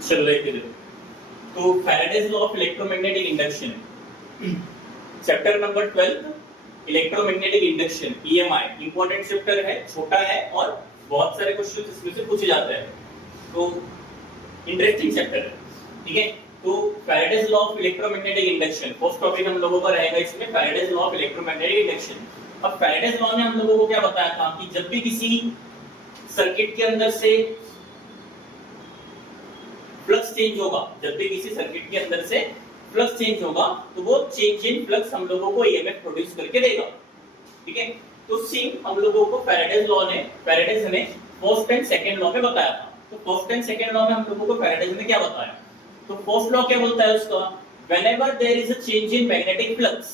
चलो देखते हैं। तो Faraday's law of electromagnetic induction, chapter number 12 electromagnetic induction EMI, important chapter है, छोटा है और बहुत सारे क्वेश्चन इसमें से पूछे जाते हैं, तो इंटरेस्टिंग चैप्टर है। ठीक है, तो Faraday's law of electromagnetic induction first topic हम लोगों का रहेगा इसमें, Faraday's law of electromagnetic induction. अब फैराडेज लॉ ने हम लोगों को क्या बताया था कि जब भी किसी सर्किट के अंदर से फ्लक्स चेंज होगा, जब भी किसी सर्किट के अंदर से फ्लक्स चेंज होगा तो वो चेंज इन फ्लक्स हम लोगों को ईएमएफ प्रोड्यूस करके देगा। ठीक है, तो सेम हम लोगों को फैराडेज ने फर्स्ट एंड सेकंड लॉ में बताया था। तो फर्स्ट एंड सेकंड लॉ में हम लोगों को फैराडेज ने क्या बताया, तो फर्स्ट लॉ क्या बोलता है उसका, whenever there is a change in magnetic flux,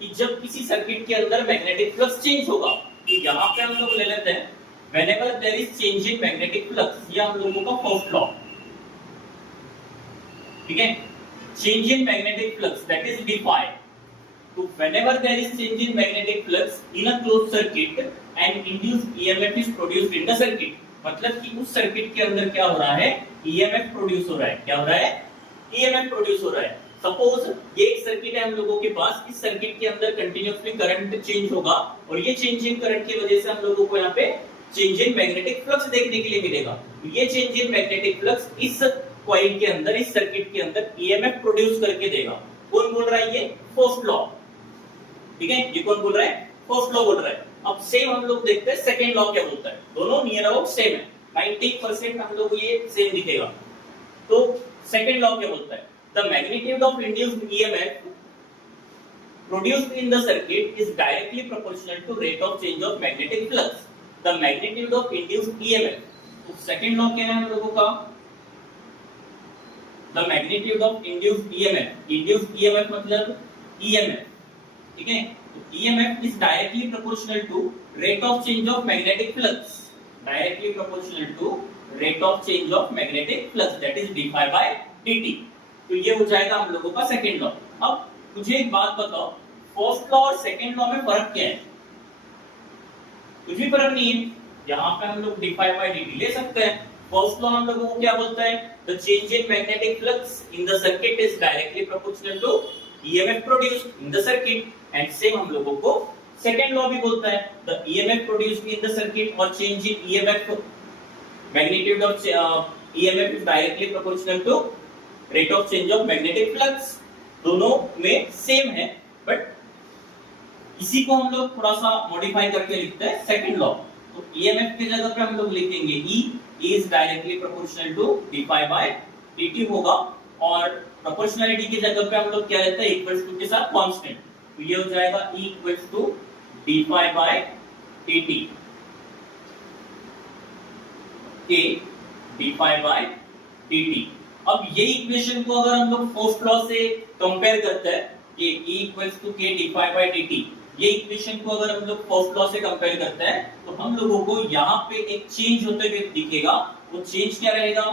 कि जब किसी सर्किट के अंदर मैग्नेटिक फ्लक्स चेंज होगा, तो यहां पे हम लोग ले लेते हैं whenever there is change in magnetic flux, ये हम लोगों का फर्स्ट लॉ। ठीक है, change in magnetic flux that is d phi, so whenever there is change in magnetic flux in a closed circuit and induced EMF is produced in the circuit, मतलब कि उस circuit के अंदर क्या हो रहा है, EMF प्रोड्यूस हो रहा है। क्या हो रहा है, EMF प्रोड्यूस हो रहा है। सपोज ये एक सर्किट है हम लोगों के पास, इस सर्किट के अंदर कंटिन्यूअसली करंट चेंज होगा और ये चेंज इन करंट की वजह से हम लोगों को यहाँ पे चेंज इन मैग्नेटिक फ्लक्स देखने के लिए मिलेगा। ये चेंज इन मैग्नेटिक फ्लक्स इस कॉइल के अंदर, इस सर्किट के अंदर ईएमएफ प्रोड्यूस करके देगा। कौन बोल रहा है, ये फर्स्ट लॉ। ठीक है, ये कौन बोल रहा है, फर्स्ट लॉ बोल रहा है। अब सेम हम लोग देखते हैं सेकंड लॉ क्या बोलता है, दोनों नियर अबाउट सेम है, 90% हम लोग ये सेम दिखेगा। तो सेकंड लॉ क्या बोलता है, the magnitude of induced EMF produced in the circuit is directly proportional to rate of change of magnetic flux. The magnitude of induced EMF, तो सेकंड लॉ क्या है हम लोगों का, the magnitude of induced EMF मतलब EMF। ठीक है, तो EMF is directly proportional to rate of change of magnetic flux, directly proportional to rate of change of magnetic flux, that is d phi by dt। तो ये हो जाएगा हम लोगों का सेकंड लॉ। अब मुझे एक बात बताओ, फर्स्ट लॉ और सेकंड लॉ में फर्क क्या है? कुछ भी फर्क नहीं है, यहाँ पे हम लोग d phi by dt ले सकते हैं। फर्स्ट लॉ हम लोगों को क्या बोलता है, the change in magnetic flux in the circuit is directly proportional to EMF produced in the circuit, and same हम लोगों को सेकंड लॉ भी बोलता है, the EMF produced in the circuit or change in EMF magnitude of EMF is directly proportional to rate of change of magnetic flux। दोनों में same है, but इसी को हम लोग थोड़ा सा मॉडिफाई करके लिखते हैं सेकंड लॉ। तो EMF की जगह पे हम लोग लिखेंगे E is directly proportional to d phi by dt होगा, और प्रोपोर्शनलिटी की जगह पे हम लोग क्या लेते हैं, इक्वल्स टू के साथ कांस्टेंट, तो ये हो जाएगा E equals to d phi by dt के d phi by dt। अब ये इक्वेशन को अगर हम लोग फर्स्ट लॉ से कंपेयर करते हैं, ये E equals to k d phi by dt, ये इक्वेशन को अगर हम लोग फर्स्ट लॉ से कंपेयर करते हैं तो हम लोगों को यहाँ पे एक चेंज होते हुए दिखेगा। वो चेंज क्या रहेगा,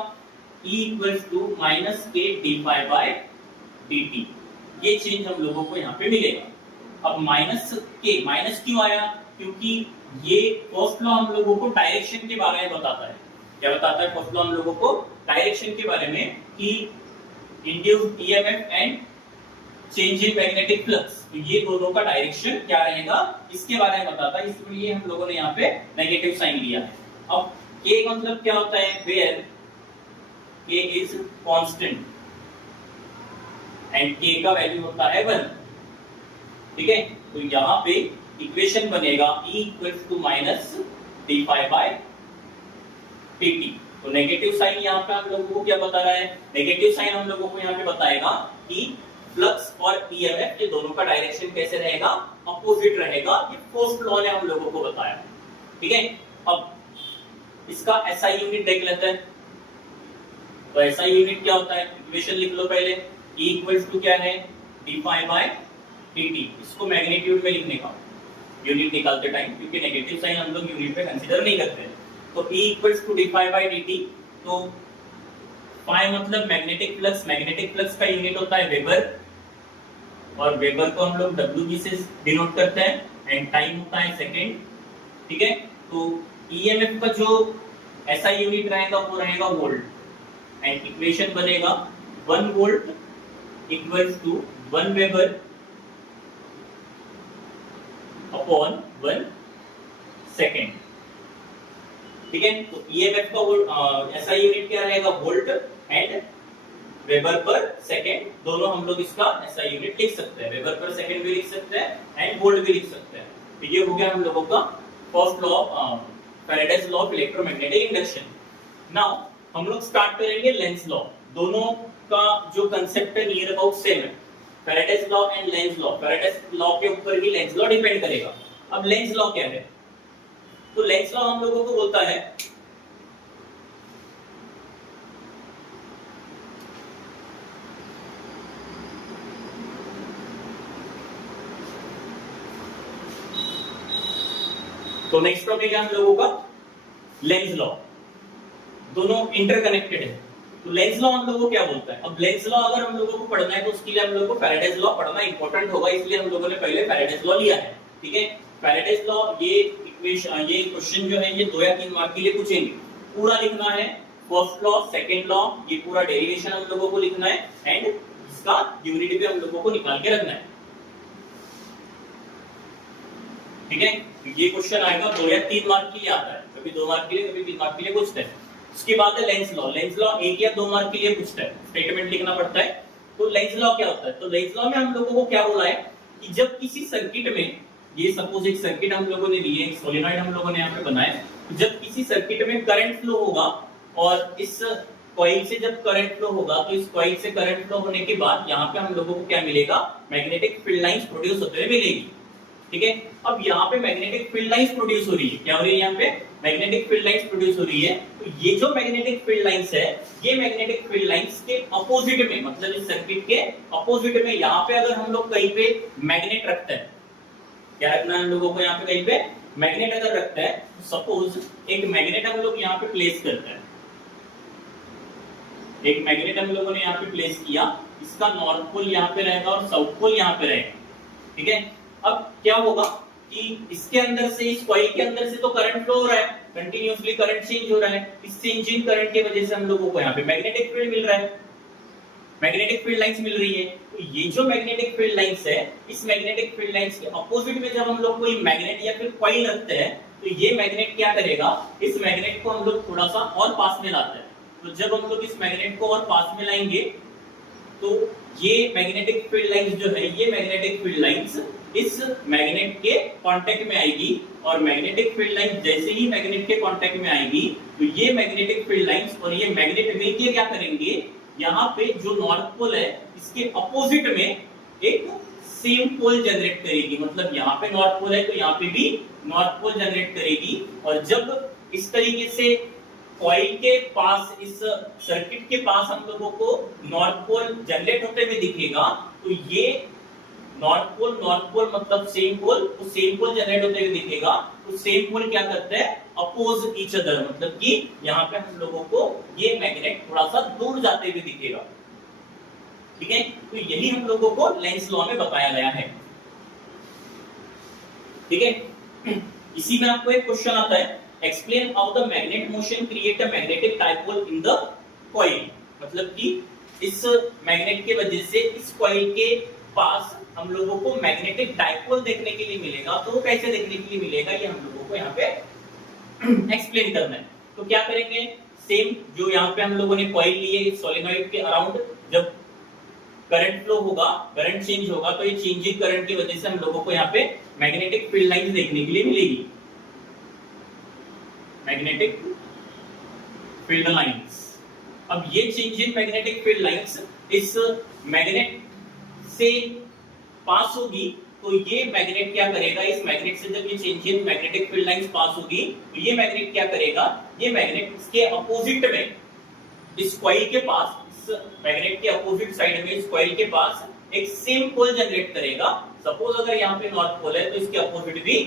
E equals to minus k d phi by dt, ये चेंज हम लोगों को यहाँ पे मिलेगा। अब माइनस क्यों आया, क्योंकि ये फर्स्ट लॉ हम लोगों को डायरेक्शन के बारे में बताता है। क्या बताता है फर्स्ट लॉ हम लोगों को, डायरेक्शन के बारे में, कि induced EMF and change in magnetic flux, तो ये दोनों का डायरेक्शन क्या रहेगा इसके बारे में बताता है, इसलिए हम लोगों ने यहाँ पे नेगेटिव साइन लिया है। अब k मतलब क्या होता है, where k is constant and k का वैल्यू होता है 1। ठीक है, तो यहाँ पे इक्वेशन बनेगा E equals to minus d phi by dt। तो नेगेटिव साइन यहाँ पे हम लोगों को क्या बता रहा है, नेगेटिव साइन हम लोगों को यहाँ पे बताएगा कि फ्लक्स और ईएमएफ ये दोनों का डायरेक्शन कैसे रहेगा, अपोजिट रहेगा। ये फर्स्ट लॉ ने हम लोगों को बताया। ठीक है, अब इसका एसआई यूनिट देख लेते हैं। तो एसआई यूनिट क्या होता है, इक्वेशन लिख लो पहले, E इक्वल्स टू क्या है, d phi by dt। इसको मैग्नीट्यूड में लिखने का यूनिट निकालते टाइम, क्योंकि नेगेटिव साइन हम लोग यूनिट में कंसीडर नहीं करते हैं। तो E equals to d phi by dt, तो फाई मतलब मैग्नेटिक फ्लक्स का यूनिट होता है वेबर, और वेबर को हम लोग W से डिनोट करते हैं, एंड टाइम होता है सेकंड। ठीक है, तो ईएमएफ का जो ऐसा यूनिट रहेगा वो रहेगा वोल्ट। एंड इक्वेशन बनेगा 1 volt equals to 1 weber upon 1 second. ठीक है, तो ईएमएफ का ऐसा यूनिट क्या रहेगा, volt and weber per second, दोनों हम लोग इसका ऐसा यूनिट लिख सकते हैं, वेबर पर सेकेंड भी लिख सकते हैं एंड वोल्ट भी लिख सकते हैं। तो ये हो गया हम लोगों का first law, Faraday's law of electromagnetic induction. Now हम लोग स्टार्ट करेंगे लेंज लॉ। दोनों का जो कंसेप्ट है नियर अबाउट सेम है, Faraday's law and Lenz law. Faraday's law के ऊपर ही लेंज लॉ डिपेंड करेगा। अब लेंज लॉ क्या है, तो लेंज लॉ हम लोगों को बोलता है तो नेक्स्ट टॉपिक है हम लोगों का लेंज लॉ। दोनों इंटरकनेक्टेड है, तो लेंज लॉ हम लोगों को क्या बोलता है। अब लेंज लॉ अगर हम लोगों को पढ़ना है तो उसके लिए हम लोगों को फैराडेज लॉ पढ़ना इंपॉर्टेंट होगा, इसलिए हम लोगों ने पहले फैराडेज लॉ लिया है। ठीक है, फैराडेज लॉ ये इक्वेशन, ये क्वेश्चन जो है ये 2 या 3 मार्क के लिए पूछेंगे। पूरा लिखना है, फर्स्ट लॉ सेकंड लॉ, ये पूरा डेरिवेशन हम लोगों को लिखना है एंड इसका यूनिट भी हम लोगों को निकाल के रखना है। ठीक है, ये क्वेश्चन आएगा 2 या 3 मार्क के लिए आता है, कभी 2 मार्क के लिए कभी 3 मार्क के लिए पूछते हैं। उसके बाद है लेंज लॉ। लेंज लॉ 1 या 2 मार्क के लिए पूछता है, स्टेटमेंट लिखना पड़ता है। तो लेंज लॉ क्या होता है, तो लेंज लॉ में हम लोगों को क्या बोला है कि जब किसी सर्किट में, ये सपोज एक सर्किट हम लोगों ने लिए, एक सोलेनॉइड हम लोगों ने यहाँ पे बनाया, जब किसी सर्किट में करंट फ्लो होगा और इस कॉइल से जब करंट फ्लो होगा तो इस कॉइल से करंट फ्लो होने के बाद यहाँ पे हम लोगों को क्या मिलेगा, मैग्नेटिक फील्ड लाइंस प्रोड्यूस होते हुए मिलेगी। ठीक है, अब यहाँ पे मैग्नेटिक फील्ड लाइंस प्रोड्यूस हो रही है, क्या हो रही है, यहाँ पे मैग्नेटिक फील्ड लाइंस प्रोड्यूस हो रही है। तो ये जो मैग्नेटिक फील्ड लाइंस है, ये मैग्नेटिक फील्ड लाइंस के अपोजिट में, मतलब इस सर्किट के अपोजिट में यहाँ पे अगर हम लोग कहीं पे मैग्नेट रखते हैं, क्या रखना है हम लोगों को, यहाँ पे कहीं पे मैग्नेट अगर रखता है, सपोज एक मैग्नेट हम लोग यहाँ पे प्लेस करते हैं, एक मैग्नेट हम लोगों ने यहाँ पे प्लेस किया, इसका नॉर्थ पोल यहाँ पे रहेगा और साउथ पोल यहाँ पे रहेगा। ठीक है, अब क्या होगा कि इसके अंदर से, इस कॉइल के अंदर से तो करंट फ्लो हो रहा है, कंटिन्यूअसली करंट चेंज हो रहा है, इस चेंजिंग करंट की वजह से हम लोगों को यहाँ पे मैग्नेटिक फील्ड मिल रहा है, मैग्नेटिक फील्ड लाइंस मिल रही है। तो ये जो मैग्नेटिक फील्ड लाइंस है, इस मैग्नेटिक फील्ड लाइंस के अपोजिट में जब हम लोग कोई मैग्नेट या फिर कॉइल रखते हैं, तो ये मैग्नेट क्या करेगा, इस मैग्नेट को हम लोग थोड़ा सा और पास में लाते हैं। तो जब हम लोग इस मैग्नेट को और पास में लाएंगे तो ये मैग्नेटिक फील्ड लाइंस जो है, ये मैग्नेटिक फील्ड लाइंस इस मैग्नेट के कांटेक्ट में आएगी, और मैग्नेटिक फील्ड लाइंस जैसे ही मैग्नेट के कांटेक्ट में आएगी तो ये मैग्नेटिक फील्ड लाइंस और ये मैग्नेट मिलकर क्या करेंगे, यहाँ पे जो नॉर्थ पोल है इसके अपोजिट में एक सेम पोल जनरेट करेगी। मतलब यहाँ पे नॉर्थ पोल है तो यहाँ पे भी नॉर्थ पोल जनरेट करेगी, और जब इस तरीके से कॉइल के पास, इस सर्किट के पास हम लोगों को नॉर्थ पोल जनरेट होते हुए दिखेगा, तो ये नॉर्थ पोल मतलब सेम पोल, तो सेम पोल जनरेट होते हुए दिखेगा। तो सेम पोल क्या करते हैं, अपोज ईच अदर, मतलब कि यहाँ पे हम लोगों को ये मैग्नेट थोड़ा सा दूर जाते हुए दिखेगा। ठीक है, तो यही हम लोगों को लेंज लॉ में बताया गया है। ठीक है, इसी में आपको एक क्वेश्चन आता है, explain how the magnet motion create a magnetic dipole in the coil. मतलब कि इस मैग्नेट के वजह से इस कॉइल के पास हम लोगों को मैग्नेटिक डाइपोल देखने के लिए मिलेगा। तो वो कैसे देखने के लिए मिलेगा, ये हम लोगों को यहाँ पे एक्सप्लेन करना है। तो क्या करेंगे, सेम जो यहाँ पे हम लोगों ने कॉइल लिए सोलेनॉइड के अराउंड, जब करंट फ्लो होगा, करंट चेंज होगा, तो ये चेंजिंग करंट की वजह से हम लोगों को यहाँ पे मैग्नेटिक फील्ड लाइंस देखने के लिए मिलेगी, मैग्नेटिक फील्ड लाइंस। अब ये चेंजिंग मैग्नेटिक फील्ड लाइंस इस मैग्नेट से पास होगी, तो ये मैग्नेट क्या करेगा, इस मैग्नेट से जब ये changing magnetic field lines pass होगी, तो ये मैग्नेट क्या करेगा, ये मैग्नेट इसके अपोजिट में, इस कॉइल के पास, इस मैग्नेट के अपोजिट साइड में इस कॉइल के पास एक सेम पोल जनरेट करेगा। सपोज अगर यहाँ पे नॉर्थ पोल है तो इसके अपोजिट भी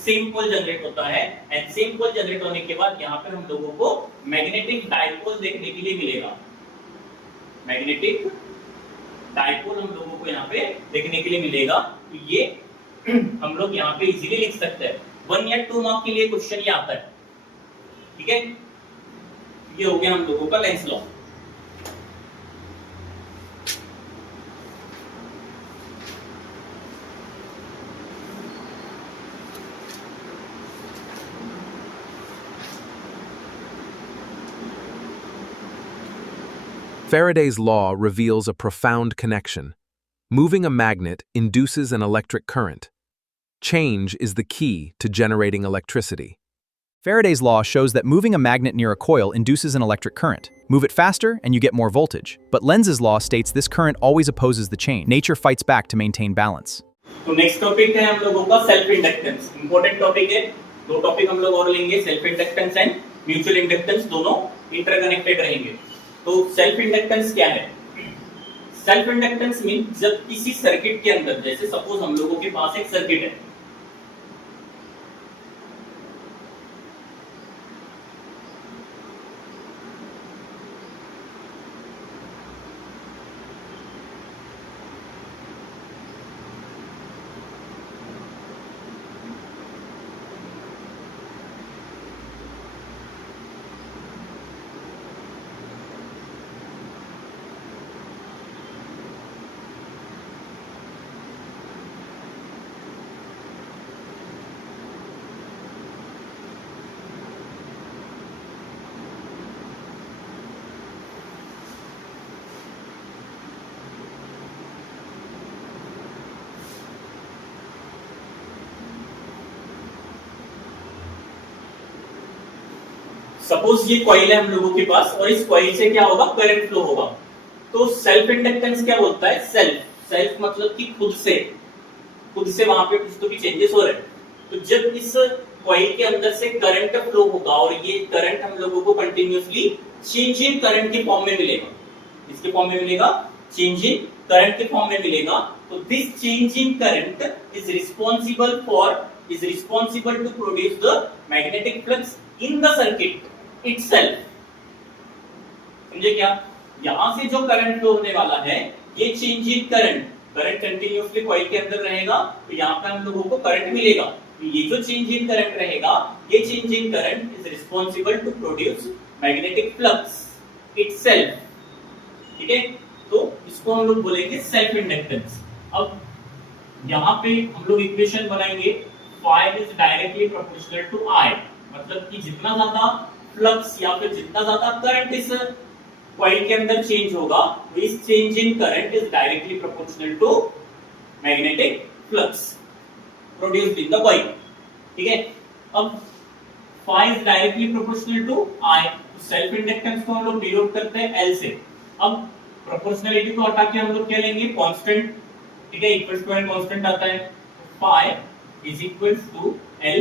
सेम पोल जनरेट होता है, एंड सेम पोल जनरेट होने के बाद यहाँ पे हम लोगों को मैग्नेटिक डाइपोल देखने के लिए मिलेगा, मैग्नेटिक डाइपोल हम लोगों को यहाँ पे देखने के लिए मिलेगा। तो ये हम लोग यहाँ पे इजीली लिख सकते हैं, 1 या 2 मार्क के लिए क्वेश्चन ये आता है। ठीक है, ये हो गया हम लोगों का Lenz law. Faraday's law reveals a profound connection. Moving a magnet induces an electric current. Change is the key to generating electricity. Faraday's law shows that moving a magnet near a coil induces an electric current. Move it faster and you get more voltage. But Lenz's law states this current always opposes the change. Nature fights back to maintain balance. तो next topic है हम लोगों का self inductance. Important topic है. दो topic हम लोग और लेंगे, self inductance and mutual inductance. दोनों इंटरकनेक्टेड रहेंगे. तो सेल्फ इंडक्टेंस क्या है? सेल्फ इंडक्टेंस मीन जब किसी सर्किट के अंदर, जैसे सपोज हम लोगों के पास एक सर्किट है, सपोज ये कॉइल है हम लोगों के पास और इस कॉइल से क्या होगा? करंट फ्लो होगा. तो सेल्फ इंडक्टेंस क्या बोलता है? सेल्फ मतलब कि खुद से वहां पे कुछ तो भी चेंजेस हो रहे हैं. तो जब इस कॉइल के अंदर से करंट फ्लो होगा और ये करंट हम लोगों को कंटिन्यूअसली चेंज इन करंट के फॉर्म में मिलेगा. इसके फॉर्म में मिलेगा, चेंज इन करंट के फॉर्म में मिलेगा. तो this change in current is responsible to produce the magnetic flux in the circuit itself. समझे क्या? यहां से जो करंट फ्लो होने वाला है, ये change in current continuously coil के अंदर रहेगा, तो यहां पे हम लोगों को करंट मिलेगा. तो ये जो चेंज इन करंट रहेगा, ये change in current is responsible to produce magnetic flux itself. ठीक है? तो इसको हम लोग बोलेंगे सेल्फ इंडक्टेंस. अब यहां पे हम लोग इक्वेशन बनाएंगे, phi is directly proportional to I. मतलब कि जितना ज्यादा फ्लक्स या फिर जितना ज्यादा करंट इस कॉइल के अंदर चेंज होगा, तो इस change in current is directly proportional to magnetic flux produced in the coil. ठीक है? अब phi is directly proportional to I. तो सेल्फ इंडक्टेंस को हम लोग डिनोट करते हैं L से. अब प्रोपोर्शनलिटी को हटा के हम लोग क्या लेंगे? कांस्टेंट. ठीक है? इक्वल टू एन कांस्टेंट आता है. phi is equal to L.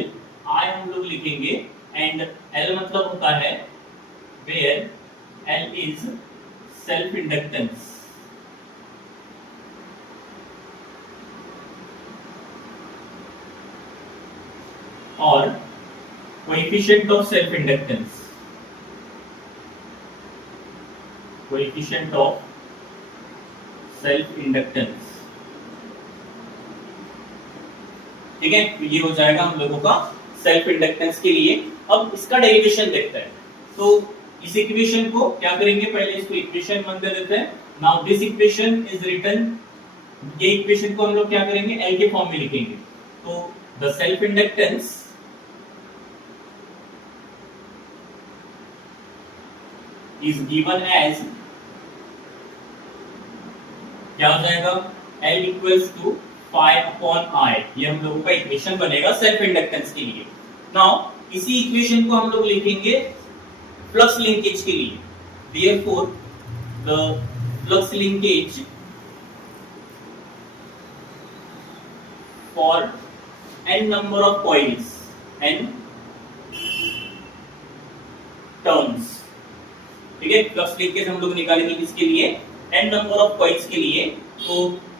I हम लोग लिखेंगे एंड L मतलब होता है where L is self inductance. और coefficient of self inductance. Coefficient of self inductance. ठीक है? तो ये हो जाएगा हम लोगों का सेल्फ इंडक्टेंस के लिए. अब इसका डेरिवेशन देखते हैं. तो इस इक्वेशन को क्या करेंगे? पहले इसको इक्वेशन 1 दे देते हैं. Now this equation is written. ये इक्वेशन को हम लोग क्या करेंगे? L के फॉर्म में लिखेंगे. तो the self inductance is given as, क्या हो जाएगा? L equals to phi upon I. ये हम लोगों का इक्वेशन बनेगा सेल्फ इंडक्टेंस के लिए. नाउ इसी इक्वेशन को हम लोग लिखेंगे फ्लक्स लिंकेज के लिए. Therefore the flux linkage for n number of coils, n turns. ठीक है? फ्लक्स लिंकेज हम लोग निकालेंगे किसके लिए? n नंबर ऑफ कॉइल्स के लिए. तो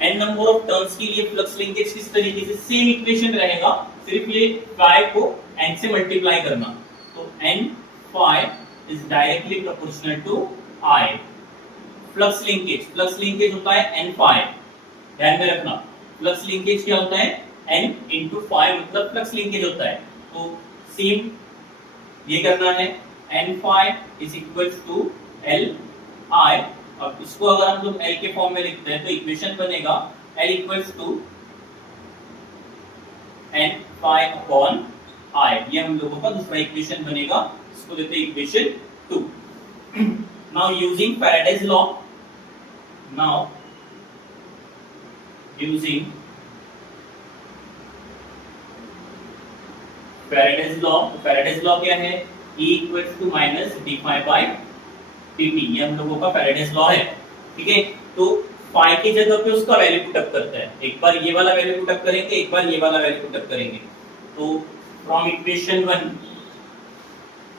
n नंबर ऑफ टर्न्स के लिए फ्लक्स लिंकेज किस तरीके से? सेम इक्वेशन रहेगा, सिर्फ ये phi को n से मल्टीप्लाई करना. तो n phi is directly proportional to I. Flux linkage होता है n phi. ध्यान में रखना, फ्लक्स लिंकेज क्या होता है? n into phi मतलब फ्लक्स लिंकेज होता है. तो सेम ये करना है, n phi is equals to L I. अब इसको अगर हम लोग L के फॉर्म में लिखते हैं तो इक्वेशन बनेगा L equals to n phi upon I. ये हम लोगों का दूसरा इक्वेशन बनेगा. इसको देते हैं equation 2. Now using Faraday's law, now using Faraday's law, तो Faraday's law क्या है? E equals to minus d phi by dt, ये हम लोगों का Faraday's law है, ठीक है। तो phi की जगह पे उसका वैल्यू पुटअप करता है, एक बार ये वाला वैल्यू पुटअप करेंगे, एक बार ये वाला वैल्यू पुटअप करेंगे। तो फ्रॉम इक्वेशन 1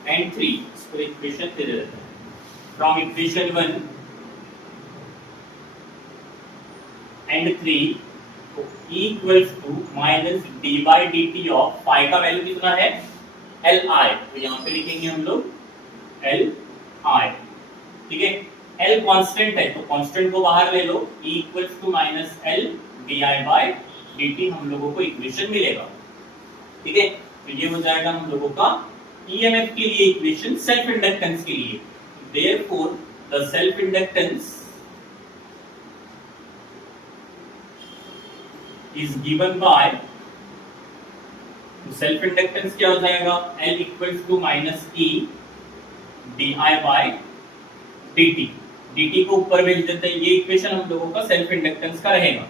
and 3, इसको इक्वेशन दे देते हैं, फ्रॉम इक्वेशन 1 and 3 तो E equals to minus d by dt of phi का वैल्यू कितना है? Li, तो यहाँ पे लिखेंगे हम लोग Li, ठीक है। L कांस्टेंट है तो कांस्टेंट को बाहर ले लो, E equals to minus L di by dt हम लोगों को इक्वेशन मिलेगा, ठीक है। तो ये हो जाएगा हम लोगों का EMF के लिए इक्वेशन सेल्फ इंडक्टेंस के लिए। Therefore the self inductance is given by, self inductance क्या हो जाएगा? L equals to minus E di by dt, dt को ऊपर भेज देते हैं, ये इक्वेशन हम लोगों का सेल्फ इंडक्टेंस का रहेगा,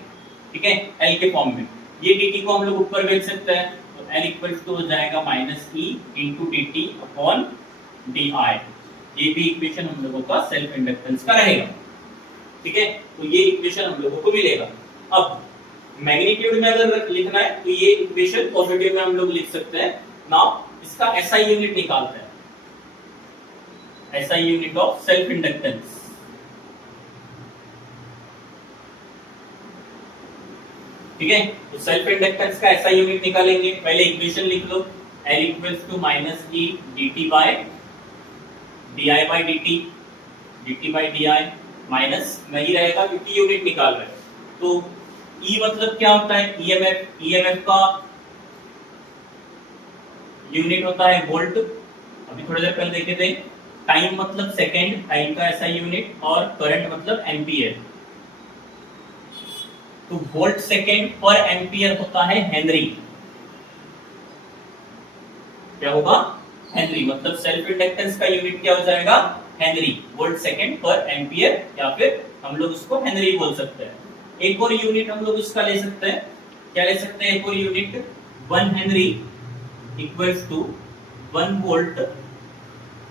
ठीक है, L के फॉर्म में। ये dt को हम लोग ऊपर भेज सकते हैं, तो L equals to हो जाएगा minus E into dt upon di, ये भी इक्वेशन हम लोगों का सेल्फ इंडक्टेंस का रहेगा, ठीक है। तो ये इक्वेशन हम लोगों को मिलेगा। अब मैग्नीट्यूड में अगर लिखना है तो ये इक्वेशन पॉजिटिव में हम लोग लिख सकते हैं। नाउ इसका SI यूनिट निकालते हैं, SI unit of self inductance, ठीक है। तो सेल्फ इंडक्टेंस का SI यूनिट निकालेंगे, पहले इक्वेशन लिख लो, L equals to minus E dt by di by dt, dt by di minus नहीं रहेगा क्योंकि यूनिट निकाल रहे हैं। तो E मतलब क्या होता है? EMF, EMF का यूनिट होता है वोल्ट, अभी थोड़ी देर पहले देखे थे। टाइम मतलब सेकंड, टाइम का SI यूनिट, और करंट मतलब एम्पियर। तो वोल्ट सेकंड पर एम्पियर होता है हेनरी, क्या होगा? हेनरी, मतलब सेल्फ इंडक्टेंस का यूनिट क्या हो जाएगा? हेनरी, वोल्ट सेकंड पर एम्पियर, या फिर हम लोग उसको हेनरी बोल सकते हैं। एक और यूनिट हम लोग उसका ले सकते हैं, क्या ले सकते हैं? एक और unit 1 henry equals to 1 volt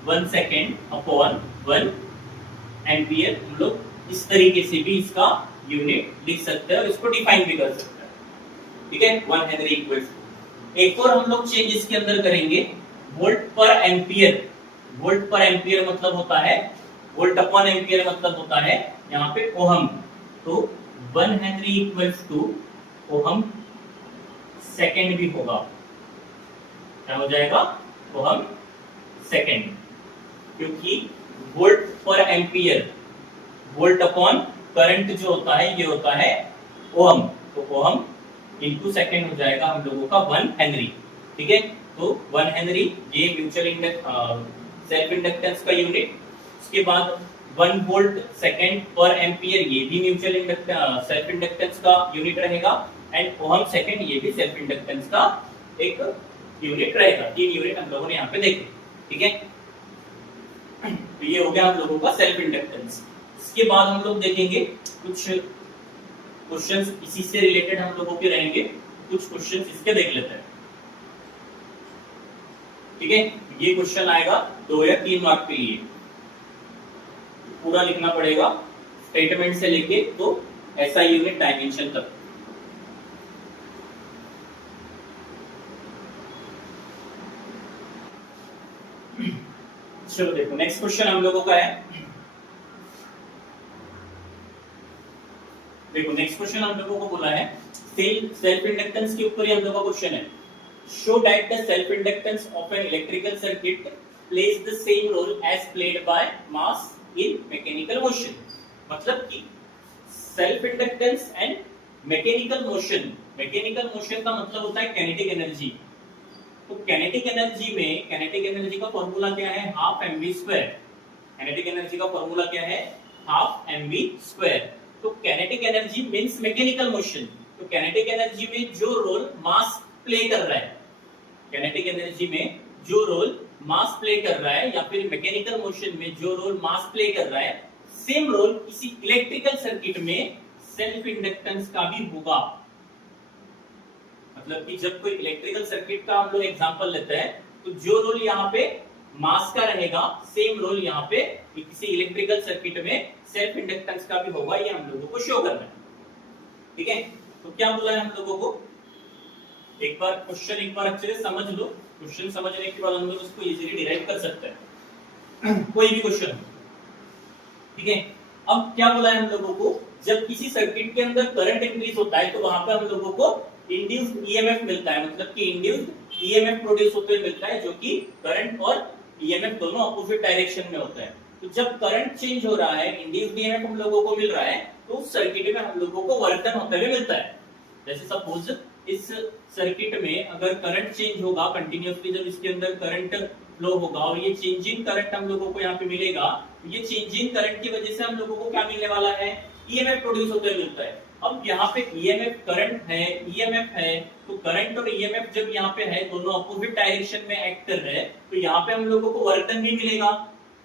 1 second upon 1 ampere. हम लोग इस तरीके से भी इसका यूनिट लिख सकते हैं और इसको डिफाइन भी कर सकते हैं, ठीक है। 1 हेनरी इक्वल्स टू, एक और हम लोग चेंज इसके अंदर करेंगे, वोल्ट पर एम्पियर। वोल्ट पर एम्पियर मतलब होता है, वोल्ट अपॉन एम्पियर मतलब होता है यहाँ पे ओहम। तो 1 henry equals to ohm second भी होगा, क्या हो जाएगा? ओहम सेकंड, क्योंकि वोल्ट पर एम्पियर, वोल्ट अपॉन करंट जो होता है ये होता है ओहम, तो ओहम इनटू सेकंड हो जाएगा हम लोगों का 1 हेनरी, ठीक है। तो 1 हेनरी ये म्यूचुअल सेल्फ इंडक्टेंस का यूनिट। उसके बाद 1 वोल्ट सेकंड पर एम्पियर, ये भी म्यूचुअल सेल्फ इंडक्टेंस का यूनिट रहेगा, एंड ओहम सेकंड ये भी सेल्फ इंडक्टेंस का एक यूनिट रहेगा। 3 यूनिट हम लोगों ने यहाँ पे देखे, ठीक है। तो ये हो गया हम लोगों का सेल्फ इंडक्टेंस। इसके बाद हम लोग देखेंगे कुछ क्वेश्चंस इसी से रिलेटेड हम लोगों के रहेंगे, कुछ क्वेश्चंस इसके देख लेते हैं, ठीक है। ये क्वेश्चन आएगा 2 या 3 मार्क के लिए, पूरा लिखना पड़ेगा स्टेटमेंट से लेके तो SI यूनिट डायमेंशन तक। चलो देखो नेक्स्ट क्वेश्चन हम लोगों का है, देखो नेक्स्ट क्वेश्चन हम लोगों को बोला है सेल्फ इंडक्टेंस के ऊपर ही हम लोगों का क्वेश्चन है। Show that the self inductance of an electrical circuit plays the same role as played by mass in mechanical motion. मतलब कि self inductance and mechanical motion, mechanical motion का मतलब होता है काइनेटिक एनर्जी। तो काइनेटिक एनर्जी में, kinetic energy का formula क्या है? Half mv²। काइनेटिक एनर्जी का फार्मूला क्या है? Half mv²। तो kinetic energy means mechanical motion. तो काइनेटिक एनर्जी में जो रोल मास प्ले कर रहा है, काइनेटिक एनर्जी में जो रोल मास प्ले कर रहा है या फिर मैकेनिकल मोशन में जो रोल मास प्ले कर रहा है, सेम रोल किसी इलेक्ट्रिकल सर्किट में सेल्फ इंडक्टेंस का भी होगा। मतलब कि जब कोई इलेक्ट्रिकल सर्किट का हम लोग एग्जांपल लेते हैं तो जो रोल यहाँ पे मास का रहेगा, सेम रोल यहाँ पे किसी इलेक्ट्रिकल सर्किट में सेल्फ इंडक्टेंस का भी होगा, ये हम लोगों को शो करना है। ठीक है, तो क्या बोला है हम लोगों को, एक बार क्वेश्चन एक बार अच्छे से समझ लो, क्वेश्चन समझने के बाद हम लोग उसको इजीली डिराइव कर सकते हैं कोई भी क्वेश्चन। ठीक है, अब क्या बोला है हम लोगों को, जब किसी सर्किट के अंदर करंट इंक्रीज होता है तो वहां पे हम लोगों को इंड्यूस्ड ईएमएफ मिलता है, मतलब कि इंड्यूस्ड ईएमएफ प्रोड्यूस होते हुए मिलता है, जो कि करंट और ईएमएफ दोनों ऑपोजिट डायरेक्शन में होता है। तो जब करंट चेंज हो रहा है, इंड्यूस्ड ईएमएफ हम लोगों को मिल रहा है, तो उस सर्किट में हम लोगों को वर्क डन होते हुए मिलता है। जैसे सपोज इस सर्किट में अगर करंट चेंज होगा कंटिन्यूअसली, जब इसके अंदर करंट फ्लो होगा और ये चेंजिंग करंट हम लोगों को यहाँ पे मिलेगा, तो ये चेंजिंग करंट की वजह से हम लोगों को क्या मिलने वाला है, ईएमएफ प्रोड्यूस होते हुए मिलता है। अब यहाँ पे ईएमएफ करंट है, ईएमएफ है, तो करंट और ईएमएफ जब यहाँ पे है, दोनों अपोजिट डायरेक्शन में एक्ट कर रहे हैं, तो यहाँ पे हम लोगों को वर्क डन भी मिलेगा।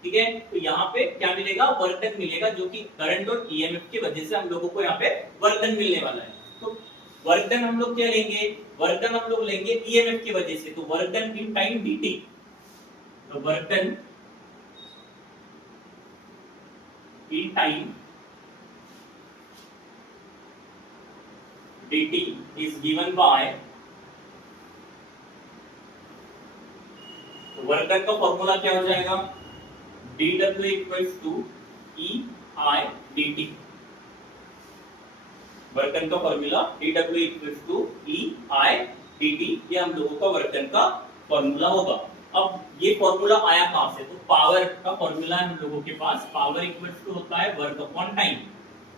ठीक है, तो यहाँ पे क्या मिलेगा, वर्क डन मिलेगा, जो कि करंट और ईएमएफ की वजह से हम लोगों को यहाँ पे वर्क डन मिलने वाला है। तो वर्क डन हम लोग क्या लेंगे, वर्क डन हम लोग लेंगे ईएमएफ की वजह से, तो work done in time dt, तो work done in time dt is given by, तो वर्क डन का फॉर्मूला क्या हो जाएगा, dw equals to ei dt, work done का formula dw equals to ei dt, ये हम लोगों का वर्क डन का फॉर्मूला होगा। अब ये फॉर्मूला आया कहां से, तो पावर का फॉर्मूला है हम लोगों के पास, पावर इक्वल्स टू होता है वर्क अपॉन टाइम,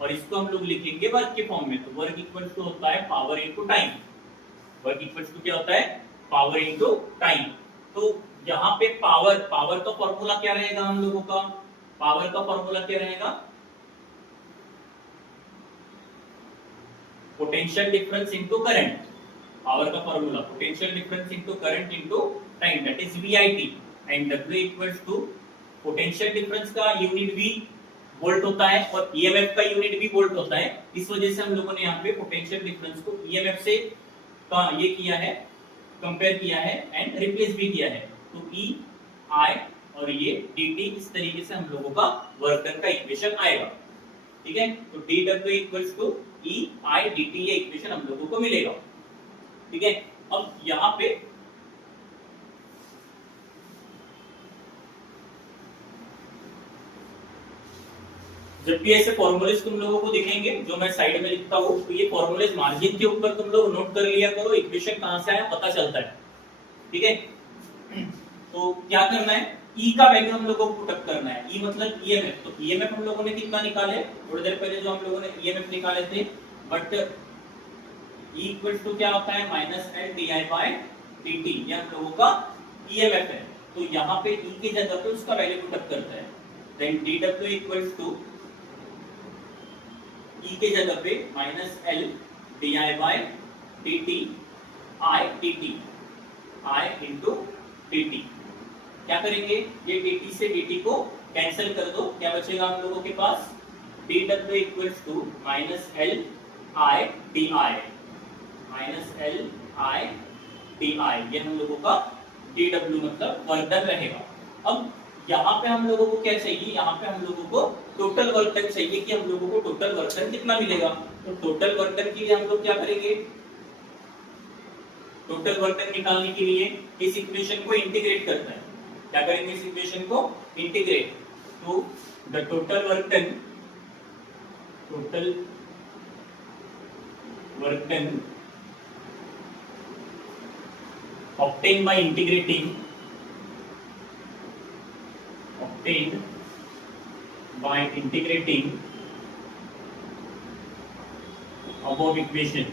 और इसको हम लोग लिखेंगे वर्क के फॉर्म में, तो वर्क इक्वल्स टू होता है power into time, work equals to क्या होता है, पावर इनटू टाइम। तो यहाँ पे पावर, पावर का फॉर्मूला क्या रहेगा हम लोगों का, पावर का फॉर्मूला क्या रहेगा, potential difference into current, power का formula potential difference into current into time, that is VIT, and W equals to potential difference का यूनिट भी वोल्ट होता है और ईएमएफ का यूनिट भी वोल्ट होता है। इस वजह से हम लोगों ने यहाँ पे पोटेंशियल डिफरेंस को ईएमएफ से ये किया है, कंपेयर किया है एंड रिप्लेस भी किया है। तो E I और ये dt, इस तरीके से हम लोगों का वर्क डन का इक्वेशन आएगा। ठीक है, तो dw equals to E I dt, ये इक्वेशन हम लोगों को मिलेगा। ठीक है, अब यहाँ पे जब भी ऐसे फॉर्मूलेस तुम लोगों को दिखेंगे जो मैं साइड में लिखता हूँ, तो ये फॉर्मूलेस मार्जिन के ऊपर तुम लोग नोट कर लिया करो, इक्वेशन कहां से आया पता चलता है। ठीक है, तो क्या करना है, E का वैल्यू हम लोगों को पुट अप करना है, E मतलब EMF, तो EMF हम लोगों ने कितना निकाले, थोड़ी देर पहले जो हम लोगों ने EMF निकाले थे, बट E इक्वल्स टू क्या होता है, -L di/dt, ये हम लोगों का EMF है। तो यहाँ पे E की जगह पे उसका वैल्यू पुट अप करते हैं, then dw equals to E के जगह पे -L di/dt I dt, I into dt, क्या करेंगे, ये dt से dt को कैंसिल कर दो, क्या बचेगा हम लोगों के पास, dw equals to -L I di, -L I di, ये हम लोगों का dw मतलब वर्क डन रहेगा। अब यहाँ पे हम लोगों को क्या चाहिए, यहाँ पे हम लोगों को टोटल वर्क डन चाहिए कि हम लोगों को टोटल वर्क डन कितना मिलेगा। तो टोटल वर्क डन के लिए हम लोग क्या करेंगे, टोटल वर्क डन निकालने के लिए इस इक्वेशन को इंटीग्रेट करना है। क्या करेंगे, इस इक्वेशन को इंटीग्रेट, तो the total work done obtained by integrating above equation,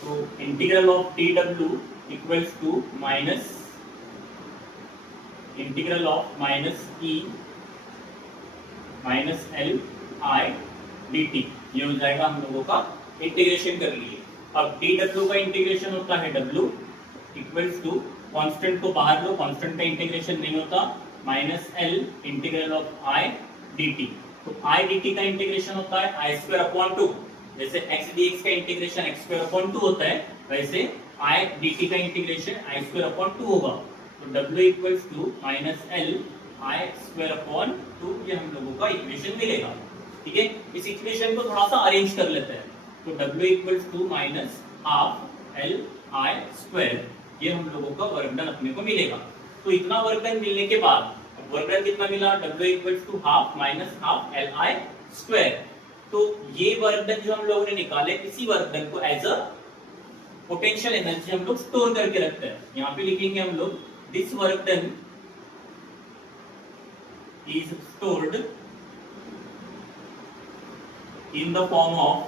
so integral of dw equals to minus integral of -E -L I dt, ये हो जाएगा हम लोगों का इंटीग्रेशन कर लिए। अब dw का इंटीग्रेशन होता है w, इक्वल्स टू कांस्टेंट को बाहर लो, कांस्टेंट का इंटीग्रेशन नहीं होता, minus L integral of I dt। तो आई dt का इंटीग्रेशन होता है आई स्क्वायर अपॉन 2, जैसे x dx का इंटीग्रेशन x स्क्वायर अपॉन 2 होता है, वैसे आई dt का इंटीग्रेशन आई स्क्वायर अपॉन 2 होगा। तो w equals to minus L I square upon 2, ये हम लोगों का इक्वेशन मिलेगा। ठीक है, इस इक्वेशन को थोड़ा सा अरेंज कर लेते हैं। तो w equals to minus half L I square, ये हम लोगों का वर्क डन अपने को मिलेगा। तो इतना वर्क डन मिलने के बाद वर्क डन कितना मिला, w equals to half minus half L I square. तो ये वर्क डन जो हम लोगों ने निकाले, इसी वर्क डन को एज अ पोटेंशियल एनर्जी हम लोग स्टोर करके रखते हैं। यहाँ पे लिखेंगे हम लोग this work done is stored in the form of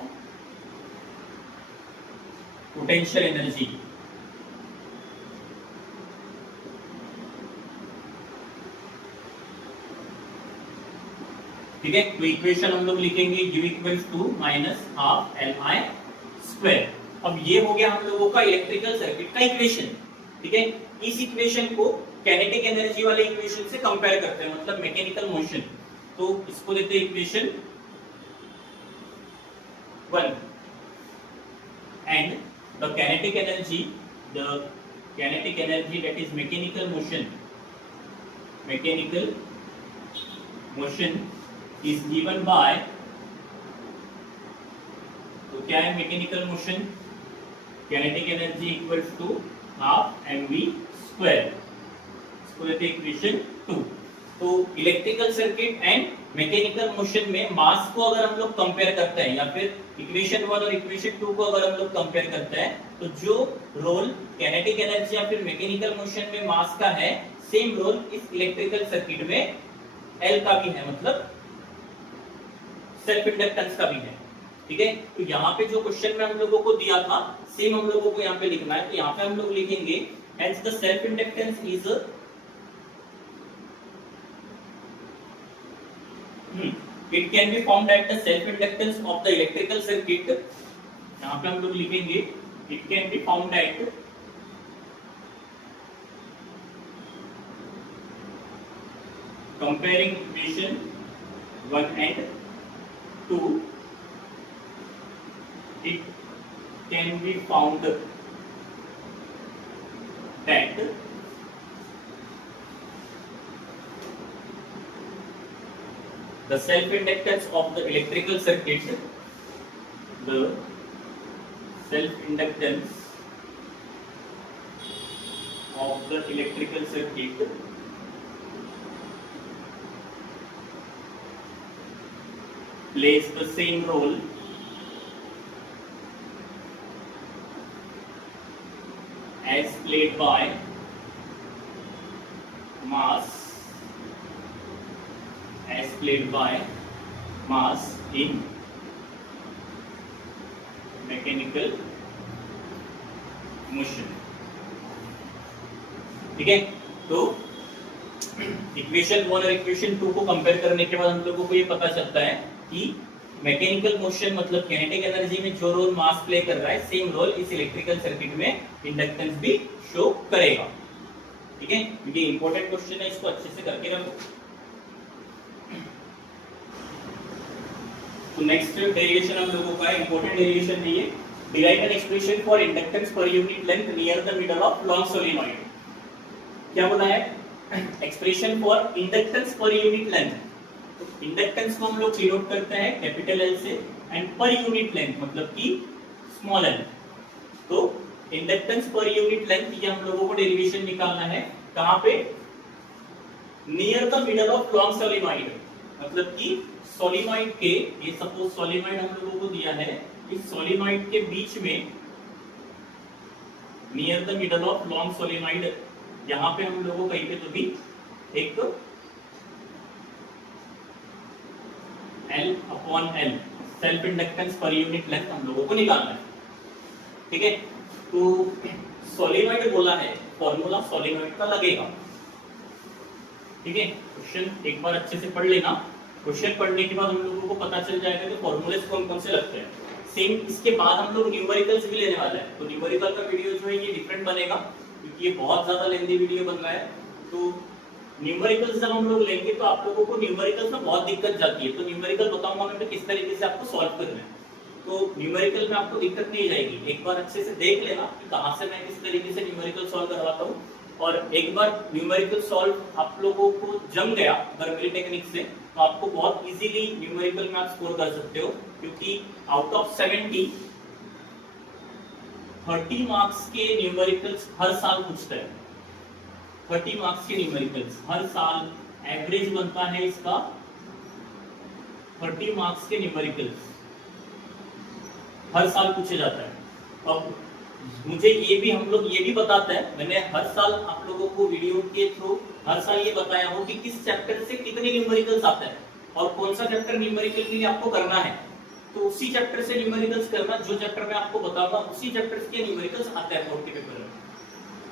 potential energy। ठीक है, तो इक्वेशन हम लोग लिखेंगे u equals to minus half L I square. अब ये हो गया हम लोगों का इलेक्ट्रिकल सर्किट का इक्वेशन। ठीक है, इस इक्वेशन को काइनेटिक एनर्जी वाले इक्वेशन से कंपेयर करते हैं, मतलब मैकेनिकल मोशन। तो इसको लेते हैं equation 1 and the kinetic energy that is mechanical motion is given by, तो क्या है mechanical motion, kinetic energy equals to half mv square, इसको लेते हैं इक्वेशन 2। तो electrical circuit and mechanical motion में मास को अगर हम लोग कंपेयर करते हैं, या फिर इक्वेशन 1 और इक्वेशन 2 को अगर हम लोग कंपेयर करते हैं, तो जो रोल काइनेटिक एनर्जी या फिर मैकेनिकल मोशन में मास का है, सेम रोल इस इलेक्ट्रिकल सर्किट में एल का भी है, मतलब सेल्फ इंडक्टेंस का भी है। ठीक है, तो यहाँ पे जो क्वेश्चन में हम लोगों को दिया था, सेम हम लोगों को यहाँ पे लिखना है। तो यहाँ पे हम लोग लिखेंगे hence the self inductance is it can be found at the self inductance of the electrical circuit। यहाँ पे हम लोग लिखेंगे it can be found at comparing equation 1 and 2, it can be found that the self inductance of the electrical circuit, the self inductance of the electrical circuit plays the same role as played by mass in mechanical motion। ठीक है, तो equation 1 और equation 2 को compare करने के बाद हम लोगों को ये पता चलता है कि मैकेनिकल मोशन मतलब काइनेटिक एनर्जी में जो रोल मास प्ले कर रहा है, सेम रोल इस इलेक्ट्रिकल सर्किट में इंडक्टेंस भी शो करेगा। ठीक है, ये इंपॉर्टेंट क्वेश्चन है, इसको अच्छे से करके रखो। तो नेक्स्ट डेरिवेशन हम लोगों का इंपॉर्टेंट डेरिवेशन है ये, derive an expression for inductance per unit length near the middle of long solenoid. क्या बोला है, expression for inductance per unit length. तो इंडक्टेंस को हम लोग डिनोट करते हैं कैपिटल एल से, एंड पर यूनिट लेंथ मतलब कि स्मॉल एल। तो इंडक्टेंस पर यूनिट लेंथ ये हम लोगों को डेरिवेशन निकालना है, कहां पे, near the middle of long solenoid, मतलब कि सोलेनॉइड के, ये सपोज सोलेनॉइड हम लोगों को दिया है, इस सोलेनॉइड के बीच में near the middle of long solenoid, यहां पे हम लोगों कहीं पे तो भी एक L upon L self inductance per unit length हम लोगों को निकालना है। ठीक है, तो सोलेनॉइड बोला है, फॉर्मूला सोलेनॉइड का लगेगा। ठीक है, क्वेश्चन एक बार अच्छे से पढ़ लेना, क्वेश्चन पढ़ने के बाद हम लोगों को पता चल जाएगा कि फॉर्मूले कौन कौन से लगते हैं। सेम इसके बाद हम लोग न्यूमेरिकल्स भी लेने वाले हैं, तो न्यूमेरिकल का वीडियो जो है ये डिफरेंट बनेगा। क्योंकि ये बहुत ज्यादा लेंथी वीडियो बन रहा है। तो न्यूमेरिकल्स जब हम लोग लेंगे तो आप लोगों को न्यूमेरिकल्स में बहुत दिक्कत जाती है, तो न्यूमेरिकल बताऊंगा मैं किस तरीके से आपको सॉल्व करना है। तो न्यूमेरिकल में आपको दिक्कत नहीं जाएगी, एक बार अच्छे से देख लेना कि कहां से मैं किस तरीके से न्यूमेरिकल सॉल्व करवाता हूं। और एक बार न्यूमेरिकल सॉल्व आप लोगों को जम गया बर्कली टेक्निक से, तो आपको बहुत इजीली न्यूमेरिकल में आप स्कोर कर सकते हो, क्योंकि आउट ऑफ 70 30 मार्क्स के न्यूमेरिकल्स हर साल पूछते हैं। 30 मार्क्स के न्यूमेरिकल्स हर साल एवरेज बनता है इसका 30 मार्क्स के न्यूमेरिकल्स हर साल पूछे जाता है। अब मुझे ये भी हम लोग ये भी बताते हैं, मैंने हर साल आप लोगों को वीडियो के थ्रू हर साल ये बताया हो कि किस चैप्टर से कितने न्यूमेरिकल्स आते हैं और कौन सा चैप्टर न्यूमेरिकल के लिए आपको करना है। तो उसी चैप्टर से न्यूमेरिकल्स करना, जो चैप्टर में आपको बताऊंगा उसी चैप्टर के न्यूमेरिकल्स आते हैं बोर्ड के पेपर में,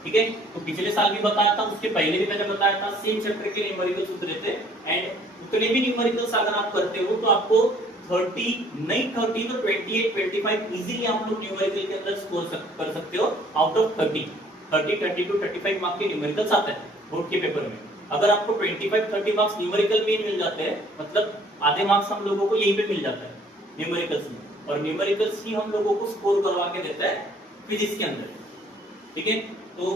ठीक है। तो पिछले साल भी बताया था, उसके पहले भी मैंने बताया था, सेम चैप्टर के न्यूमेरिकल्स उतरे थे। एंड उतने भी न्यूमेरिकल्स अगर आप करते हो तो आपको 30 नहीं 30 तो 28 25 इजीली आप लोग न्यूमेरिकल के अंदर स्कोर कर सकते हो। आउट ऑफ 30 32 35 मार्क्स के न्यूमेरिकल्स आते हैं बोर्ड के पेपर में। अगर आपको 25 30 मार्क्स न्यूमेरिकल में मिल जाते हैं, मतलब आधे मार्क्स हम लोगों को यहीं पे मिल जाता है न्यूमेरिकल्स में, और न्यूमेरिकल्स ही हम लोगों को स्कोर करवा के देता है फिजिक्स के अंदर, ठीक है। तो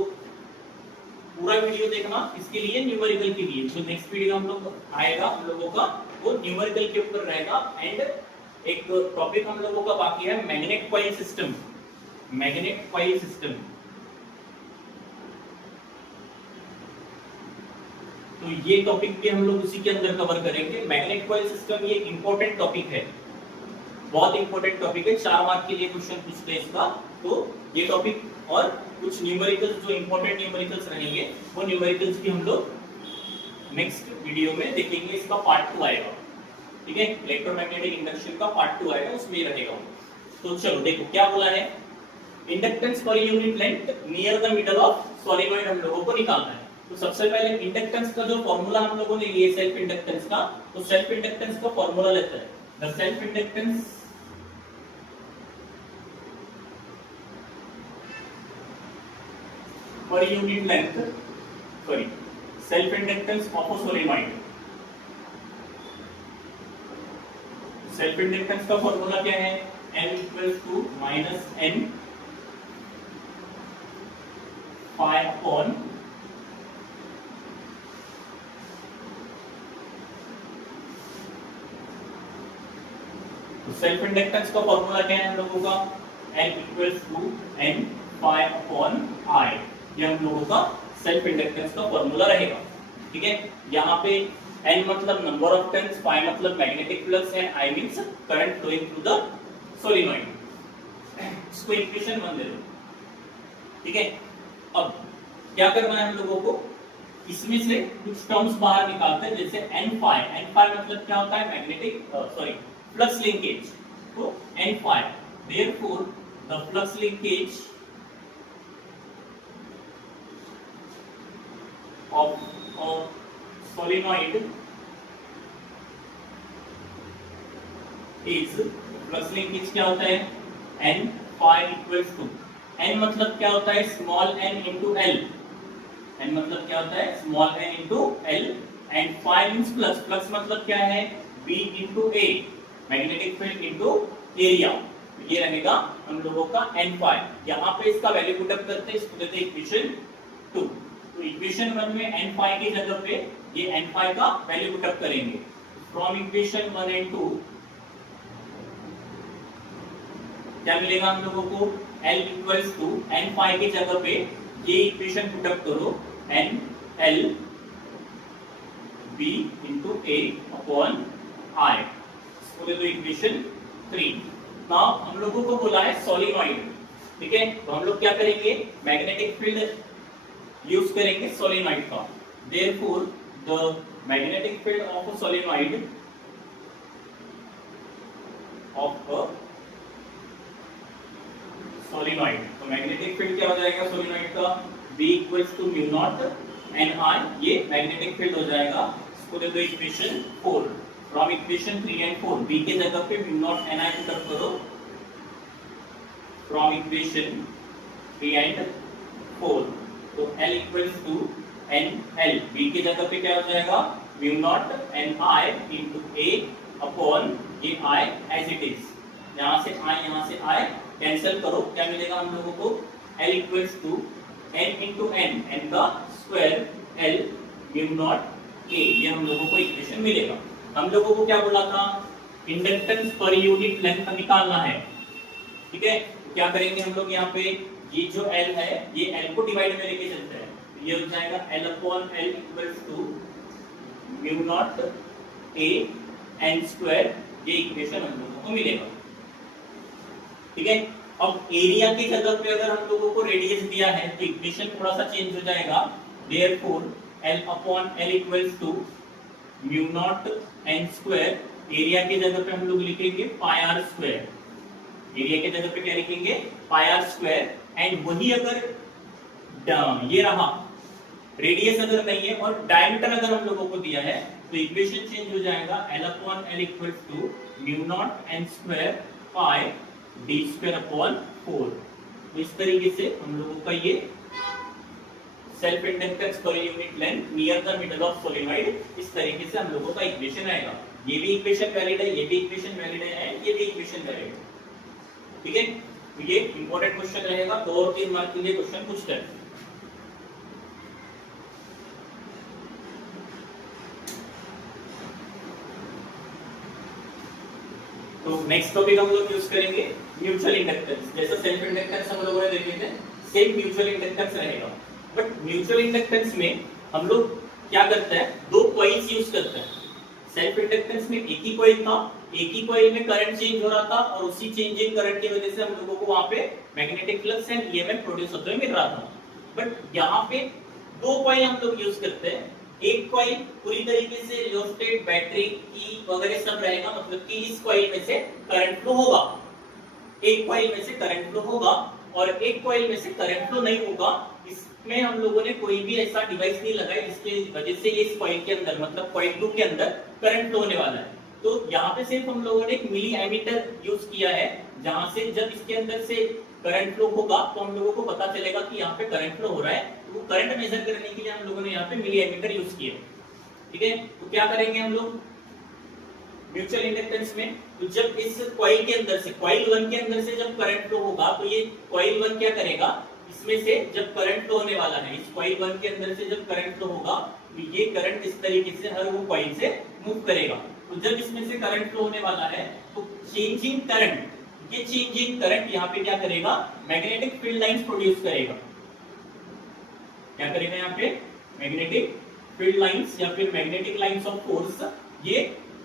पूरा वीडियो देखना इसके लिए, न्यूमेरिकल के लिए। जो नेक्स्ट वीडियो हम लोग आएगा हम लोगों का वो न्यूमेरिकल के ऊपर रहेगा। एंड एक टॉपिक हम लोगों का बाकी है magnet coil system. Magnet coil system, तो ये टॉपिक भी हम लोग उसी के अंदर कवर करेंगे। मैग्नेट कॉइल सिस्टम ये इंपॉर्टेंट टॉपिक है, बहुत इंपॉर्टेंट टॉपिक है, 4 मार्क के लिए क्वेश्चन पूछते हैं इसका। तो ये टॉपिक और कुछ न्यूमेरिकल्स जो इंपॉर्टेंट न्यूमेरिकल्स रहेंगे वो न्यूमेरिकल्स भी हम लोग नेक्स्ट वीडियो में देखेंगे। इसका पार्ट 2 आएगा, ठीक है। इलेक्ट्रोमैग्नेटिक इंडक्शन का पार्ट 2 आएगा, उसमें रहेगा। तो चलो देखो क्या बोला है, inductance per unit length near the middle of solenoid हम लोगों को निकालना है। तो सबसे पहले इंडक्टेंस का जो फॉर्मूला हम लोगों ने लिए सेल्फ इंडक्टेंस का, तो सेल्फ इंडक्टेंस का फॉर्मूला लेते हैं। The self inductance per unit length, sorry, self inductance of a solenoid। Self inductance का फॉर्मूला क्या है, N equals to minus N phi upon self inductance का फॉर्मूला क्या है हम लोगों का, N equals to N phi upon I। ये हम लोगों का सेल्फ इंडक्टेंस का फॉर्मूला रहेगा, ठीक है। यहाँ पे N मतलब नंबर ऑफ टर्न्स, phi मतलब मैग्नेटिक फ्लक्स है, I means current flowing through the solenoid. इसको इक्वेशन 1 दे दो, ठीक है। अब क्या करना है हम लोगों को, इसमें से कुछ टर्म्स बाहर निकालते हैं, जैसे N phi मतलब क्या होता है, मैग्नेटिक फ्लक्स लिंकेज। तो N phi, therefore the flux linkage of solenoid is, flux linkage क्या होता है, N phi equals to, N मतलब क्या होता है, small n into L। N मतलब क्या होता है, small n into L, and phi means flux, flux मतलब क्या है, B into A, magnetic field into area. ये रहेगा हम लोगों का N phi। यहाँ पे इसका वैल्यू पुट अप करते हैं, इसको देते हैं इक्वेशन 2। तो इक्वेशन 1 में N phi की जगह पे ये N phi का वैल्यू पुट अप करेंगे। फ्रॉम इक्वेशन 1 and 2 क्या मिलेगा हम लोगों को, L equals to N phi की जगह पे ये इक्वेशन पुट अप करो, N L B into A upon I। इसको दे दो इक्वेशन 3। नाउ हम लोगों को बोला है सोलेनॉइड, ठीक है। तो हम लोग क्या करेंगे, मैग्नेटिक फील्ड यूज करेंगे सोलेनॉइड का। Therefore the magnetic field of a solenoid तो मैग्नेटिक फील्ड क्या हो जाएगा सोलेनॉइड का, B equals to mu naught N I, ये मैग्नेटिक फील्ड हो जाएगा। इसको दे दो equation 4। From equation 3 and 4 B के जगह पे mu naught N I put up करो। From equation 3 and 4 L equals to N L, B की जगह पे क्या हो जाएगा mu naught N I into A upon ये आई एज इट इज, यहाँ से आई कैंसिल करो, क्या मिलेगा हम लोगों को L equals to n into N, N का square L mu naught A, ये हम लोगों को इक्वेशन मिलेगा। हम लोगों को क्या बोला था, इंडक्टेंस पर यूनिट लेंथ निकालना है, ठीक है। तो क्या करेंगे हम लोग, यहाँ पे ये जो L है ये L को डिवाइड में लेके चलते हैं, तो ये हो जाएगा L upon L equals to mu naught A N square, ये इक्वेशन हम लोगों को मिलेगा, ठीक है। अब एरिया की जगह पे अगर हम लोगों को रेडियस दिया है तो इक्वेशन थोड़ा सा चेंज हो जाएगा, therefore L upon L equals to mu naught N square, area की जगह पे हम लोग लिखेंगे पाई आर स्क्वायर, एरिया की जगह पे क्या लिखेंगे पाई आर स्क्वायर, एंड वही अगर ये रहा रेडियस अगर नहीं है और डायमीटर अगर हम लोगों को दिया है तो इक्वेशन चेंज हो जाएगा, L upon L equals to mu naught N square pi D square upon 4। तो इस तरीके से हम लोगों का ये self inductance per unit length near the middle of solenoid, इस तरीके से हम लोगों का इक्वेशन आएगा। ये भी इक्वेशन वैलिड है, ये भी इक्वेशन वैलिड है, ये भी इक्वेशन वैलिड है, ठीक है। तो ये इंपॉर्टेंट क्वेश्चन रहेगा, 2 और 3 मार्क के लिए क्वेश्चन पूछते हैं। तो नेक्स्ट टॉपिक हम लोग यूज करेंगे म्यूचुअल इंडक्टेंस। जैसा सेल्फ इंडक्टेंस हम लोगों ने देखे थे, सेम म्यूचुअल इंडक्टेंस रहेगा, बट म्यूचुअल इंडक्टेंस में हम लोग क्या करते हैं, 2 कॉइल्स यूज करते हैं। सेल्फ इंडक्टेंस में एक ही कॉइल था, एक ही कॉइल में करंट चेंज हो रहा था और उसी चेंज इन करंट की वजह से हम लोगों को वहां पे magnetic flux and EMF produce होते हुए मिल रहा था। बट यहाँ पे 2 कॉइल हम लोग यूज करते हैं, एक कॉइल पूरी तरीके से रियोस्टेट बैटरी की वगैरह सब रहेगा, मतलब कि इस कॉइल में से करंट फ्लो होगा, एक कॉइल में से करंट फ्लो होगा और एक कॉइल में से करंट फ्लो नहीं होगा। इसमें हम लोगों ने कोई भी ऐसा डिवाइस नहीं लगाया जिसकी वजह से ये इस कॉइल के अंदर, मतलब कॉइल 2 के अंदर करंट फ्लो होने वाला है। तो यहाँ पे सिर्फ हम लोगों ने एक मिली एमीटर यूज किया है, जहां से जब इसके अंदर से करंट फ्लो होगा तो हम लोगों को पता चलेगा कि यहाँ पे करंट फ्लो हो रहा है। तो वो करंट मेजर करने के लिए हम लोगों ने यहाँ पे मिली एमीटर यूज किया, ठीक है। तो क्या करेंगे हम लोग म्यूचुअल इंडक्टेंस में, तो जब इस कॉइल के अंदर से, कॉइल 1 के अंदर से जब करंट फ्लो होगा तो ये कॉइल 1 क्या करेगा, इसमें से जब करंट फ्लो होने वाला है, इस कॉइल 1 के अंदर से जब करंट फ्लो होगा तो ये करंट इस तरीके से हर वो कॉइल से मूव करेगा। तो जब इसमें से करंट फ्लो होने वाला है तो चेंजिंग करंट, ये चेंजिंग करंट यहाँ पे क्या करेगा, मैग्नेटिक फील्ड लाइंस प्रोड्यूस करेगा। क्या करेगा यहाँ पे, मैग्नेटिक फील्ड लाइंस या फिर मैग्नेटिक लाइंस ऑफ फोर्स, ये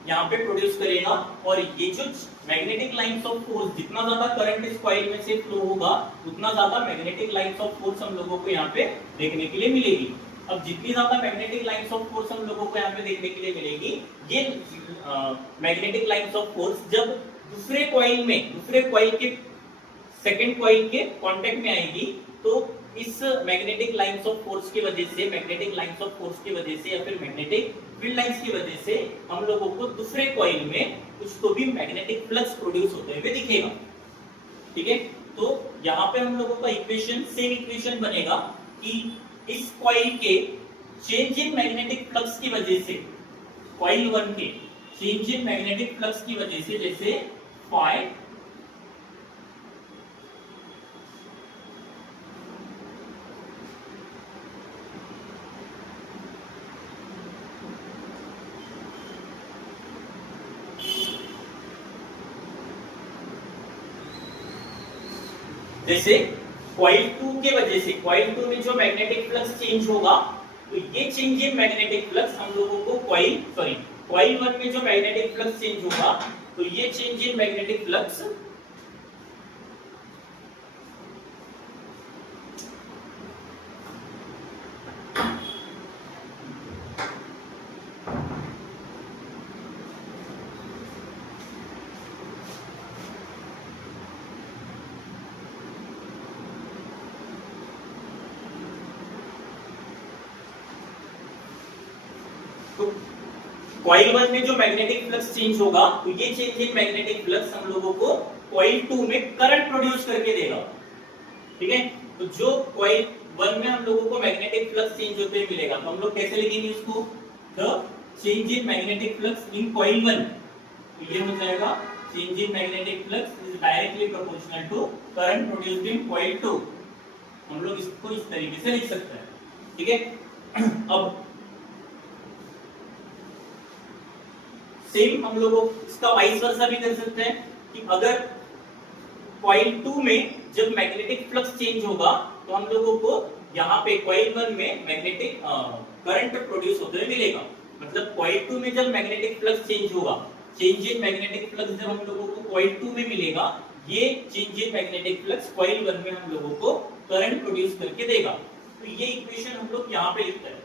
यहाँ पे प्रोड्यूस करेगा। और ये जो मैग्नेटिक लाइंस ऑफ फोर्स, जितना ज्यादा करंट इस कॉइल में से फ्लो होगा उतना ज्यादा मैग्नेटिक लाइंस ऑफ फोर्स हम लोगों को यहाँ पे देखने के लिए मिलेगी। अब जितनी ज्यादा मैग्नेटिक लाइंस ऑफ फोर्स हम लोगों को यहाँ पे देखने के लिए मिलेगी, ये मैग्नेटिक लाइंस ऑफ फोर्स जब दूसरे कॉइल में, दूसरे कॉइल के सेकंड कॉइल के कांटेक्ट में आएगी तो इस मैग्नेटिक लाइंस ऑफ फोर्स की वजह से, मैग्नेटिक लाइंस ऑफ फोर्स की वजह से या फिर मैग्नेटिक फील्ड लाइंस की वजह से हम लोगों को दूसरे कॉइल में कुछ तो भी मैग्नेटिक फ्लक्स प्रोड्यूस होते हुए दिखेगा, ठीक है। तो यहाँ पे हम लोगों का इक्वेशन सेम इक्वेशन बनेगा कि इस कॉइल के चेंज इन मैग्नेटिक फ्लक्स की वजह से, कॉइल 1 के चेंज इन मैग्नेटिक फ्लक्स की वजह से, जैसे फाई जैसे कॉइल 2 के वजह से, कॉइल 2 में जो मैग्नेटिक फ्लक्स चेंज होगा तो ये चेंज इन मैग्नेटिक फ्लक्स हम लोगों को कॉइल 1 में जो मैग्नेटिक फ्लक्स चेंज होगा तो ये change in magnetic flux coil 1 में जो मैग्नेटिक फ्लक्स चेंज होगा तो ये चेंज इन मैग्नेटिक फ्लक्स हम लोगों को कॉइल 2 में करंट प्रोड्यूस करके देगा, ठीक है। तो जो कॉइल 1 में हम लोगों को मैग्नेटिक फ्लक्स चेंज होते हुए मिलेगा, तो हम लोग कैसे लिखेंगे इसको, the change in magnetic flux in coil 1, तो ये हो जाएगा change in magnetic flux is directly proportional to current produced in coil 2। हम लोग इसको इस तरीके से लिख सकते हैं, ठीक है। अब सेम हम लोग इसका वाइस वर्सा भी कर सकते हैं कि अगर कॉइल 2 में जब मैग्नेटिक फ्लक्स चेंज होगा तो हम लोगों को यहाँ पे कॉइल 1 में मैग्नेटिक करंट प्रोड्यूस होते हुए मिलेगा। मतलब कॉइल 2 में जब मैग्नेटिक फ्लक्स चेंज होगा, चेंज इन मैग्नेटिक फ्लक्स जब हम लोगों को कॉइल 2 में मिलेगा, ये change in magnetic flux coil 1 में हम लोगों को करंट प्रोड्यूस करके देगा। तो ये इक्वेशन हम लोग यहाँ पे लिखते हैं।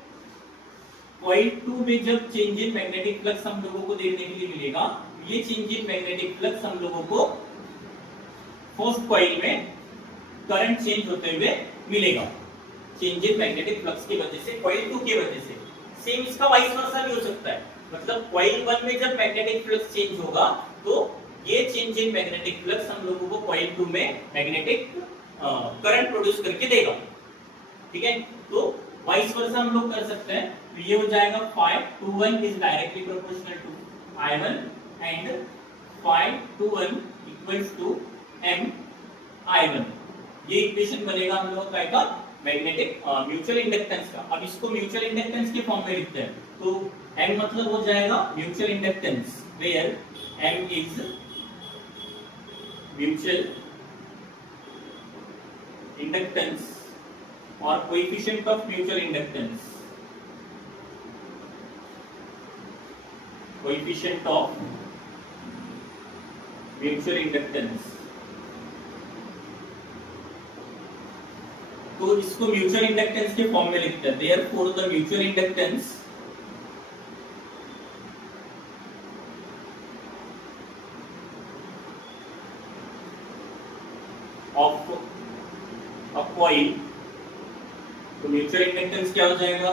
कॉइल 2 में जब चेंज इन मैग्नेटिक फ्लक्स हम लोगों को देखने के लिए मिलेगा, ये चेंज इन मैग्नेटिक फ्लक्स हम लोगों को फर्स्ट कॉइल में करंट चेंज होते हुए मिलेगा, चेंज इन मैग्नेटिक फ्लक्स की वजह से, कॉइल 2 की वजह से। सेम इसका वाइस वर्सा भी हो सकता है, मतलब कॉइल 1 में जब मैग्नेटिक फ्लक्स चेंज होगा तो ये चेंज इन मैग्नेटिक फ्लक्स हम लोगों को कॉइल 2 में मैग्नेटिक करंट प्रोड्यूस करके देगा, ठीक है। तो वाइस वर्सा हम लोग कर सकते हैं, तो ये हो जाएगा phi 2 1 is directly proportional to I1 and phi 2 1 equals to M I1। ये इक्वेशन बनेगा हम लोगों का मैग्नेटिक म्यूचुअल इंडक्टेंस का। अब इसको म्यूचुअल इंडक्टेंस के फॉर्म में लिखते हैं, तो M मतलब हो जाएगा mutual inductance, where M is mutual inductance और coefficient of mutual inductance, coefficient of mutual inductance. तो इसको म्यूचुअल इंडक्टेंस के फॉर्म में लिखते हैं, therefore the mutual inductance of a coil, तो म्यूचुअल इंडक्टेंस क्या हो जाएगा,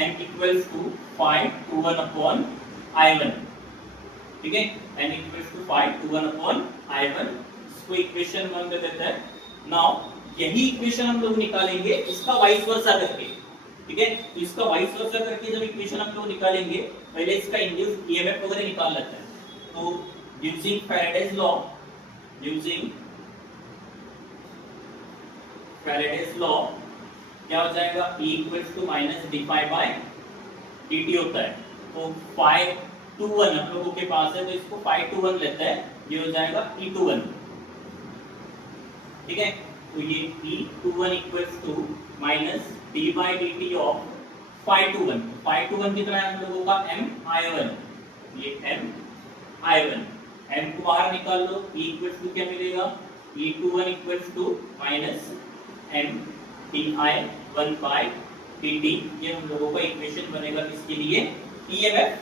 M equals to phi 2 1 upon I1, ठीक है। M equals to phi 2 1 upon I1, इसको इक्वेशन 1 में देते हैं। नाउ यही इक्वेशन हम लोग निकालेंगे इसका वाइस वर्सा करके, ठीक है। तो इसका वाइस वर्सा करके जब इक्वेशन हम लोग निकालेंगे, पहले इसका इंड्यूस्ड ईएमएफ वगैरह निकाल लेते हैं। तो using Faraday's law, using Faraday's law क्या हो जाएगा, E equals to minus D phi by dt होता है। तो phi 2 1 हम लोगों के पास है, तो इसको phi 2 1 लेते हैं, ये हो जाएगा E21, ठीक है। तो ये E21 equals to minus d by dt of phi 2 1। phi 2 1 कितना है हम लोगों का, M I1, ये M I1, M को बाहर निकाल लो, E इक्वल्स टू क्या मिलेगा, E21 equals to minus M di1 by dt। ये हम लोगों का इक्वेशन बनेगा किसके लिए, EMF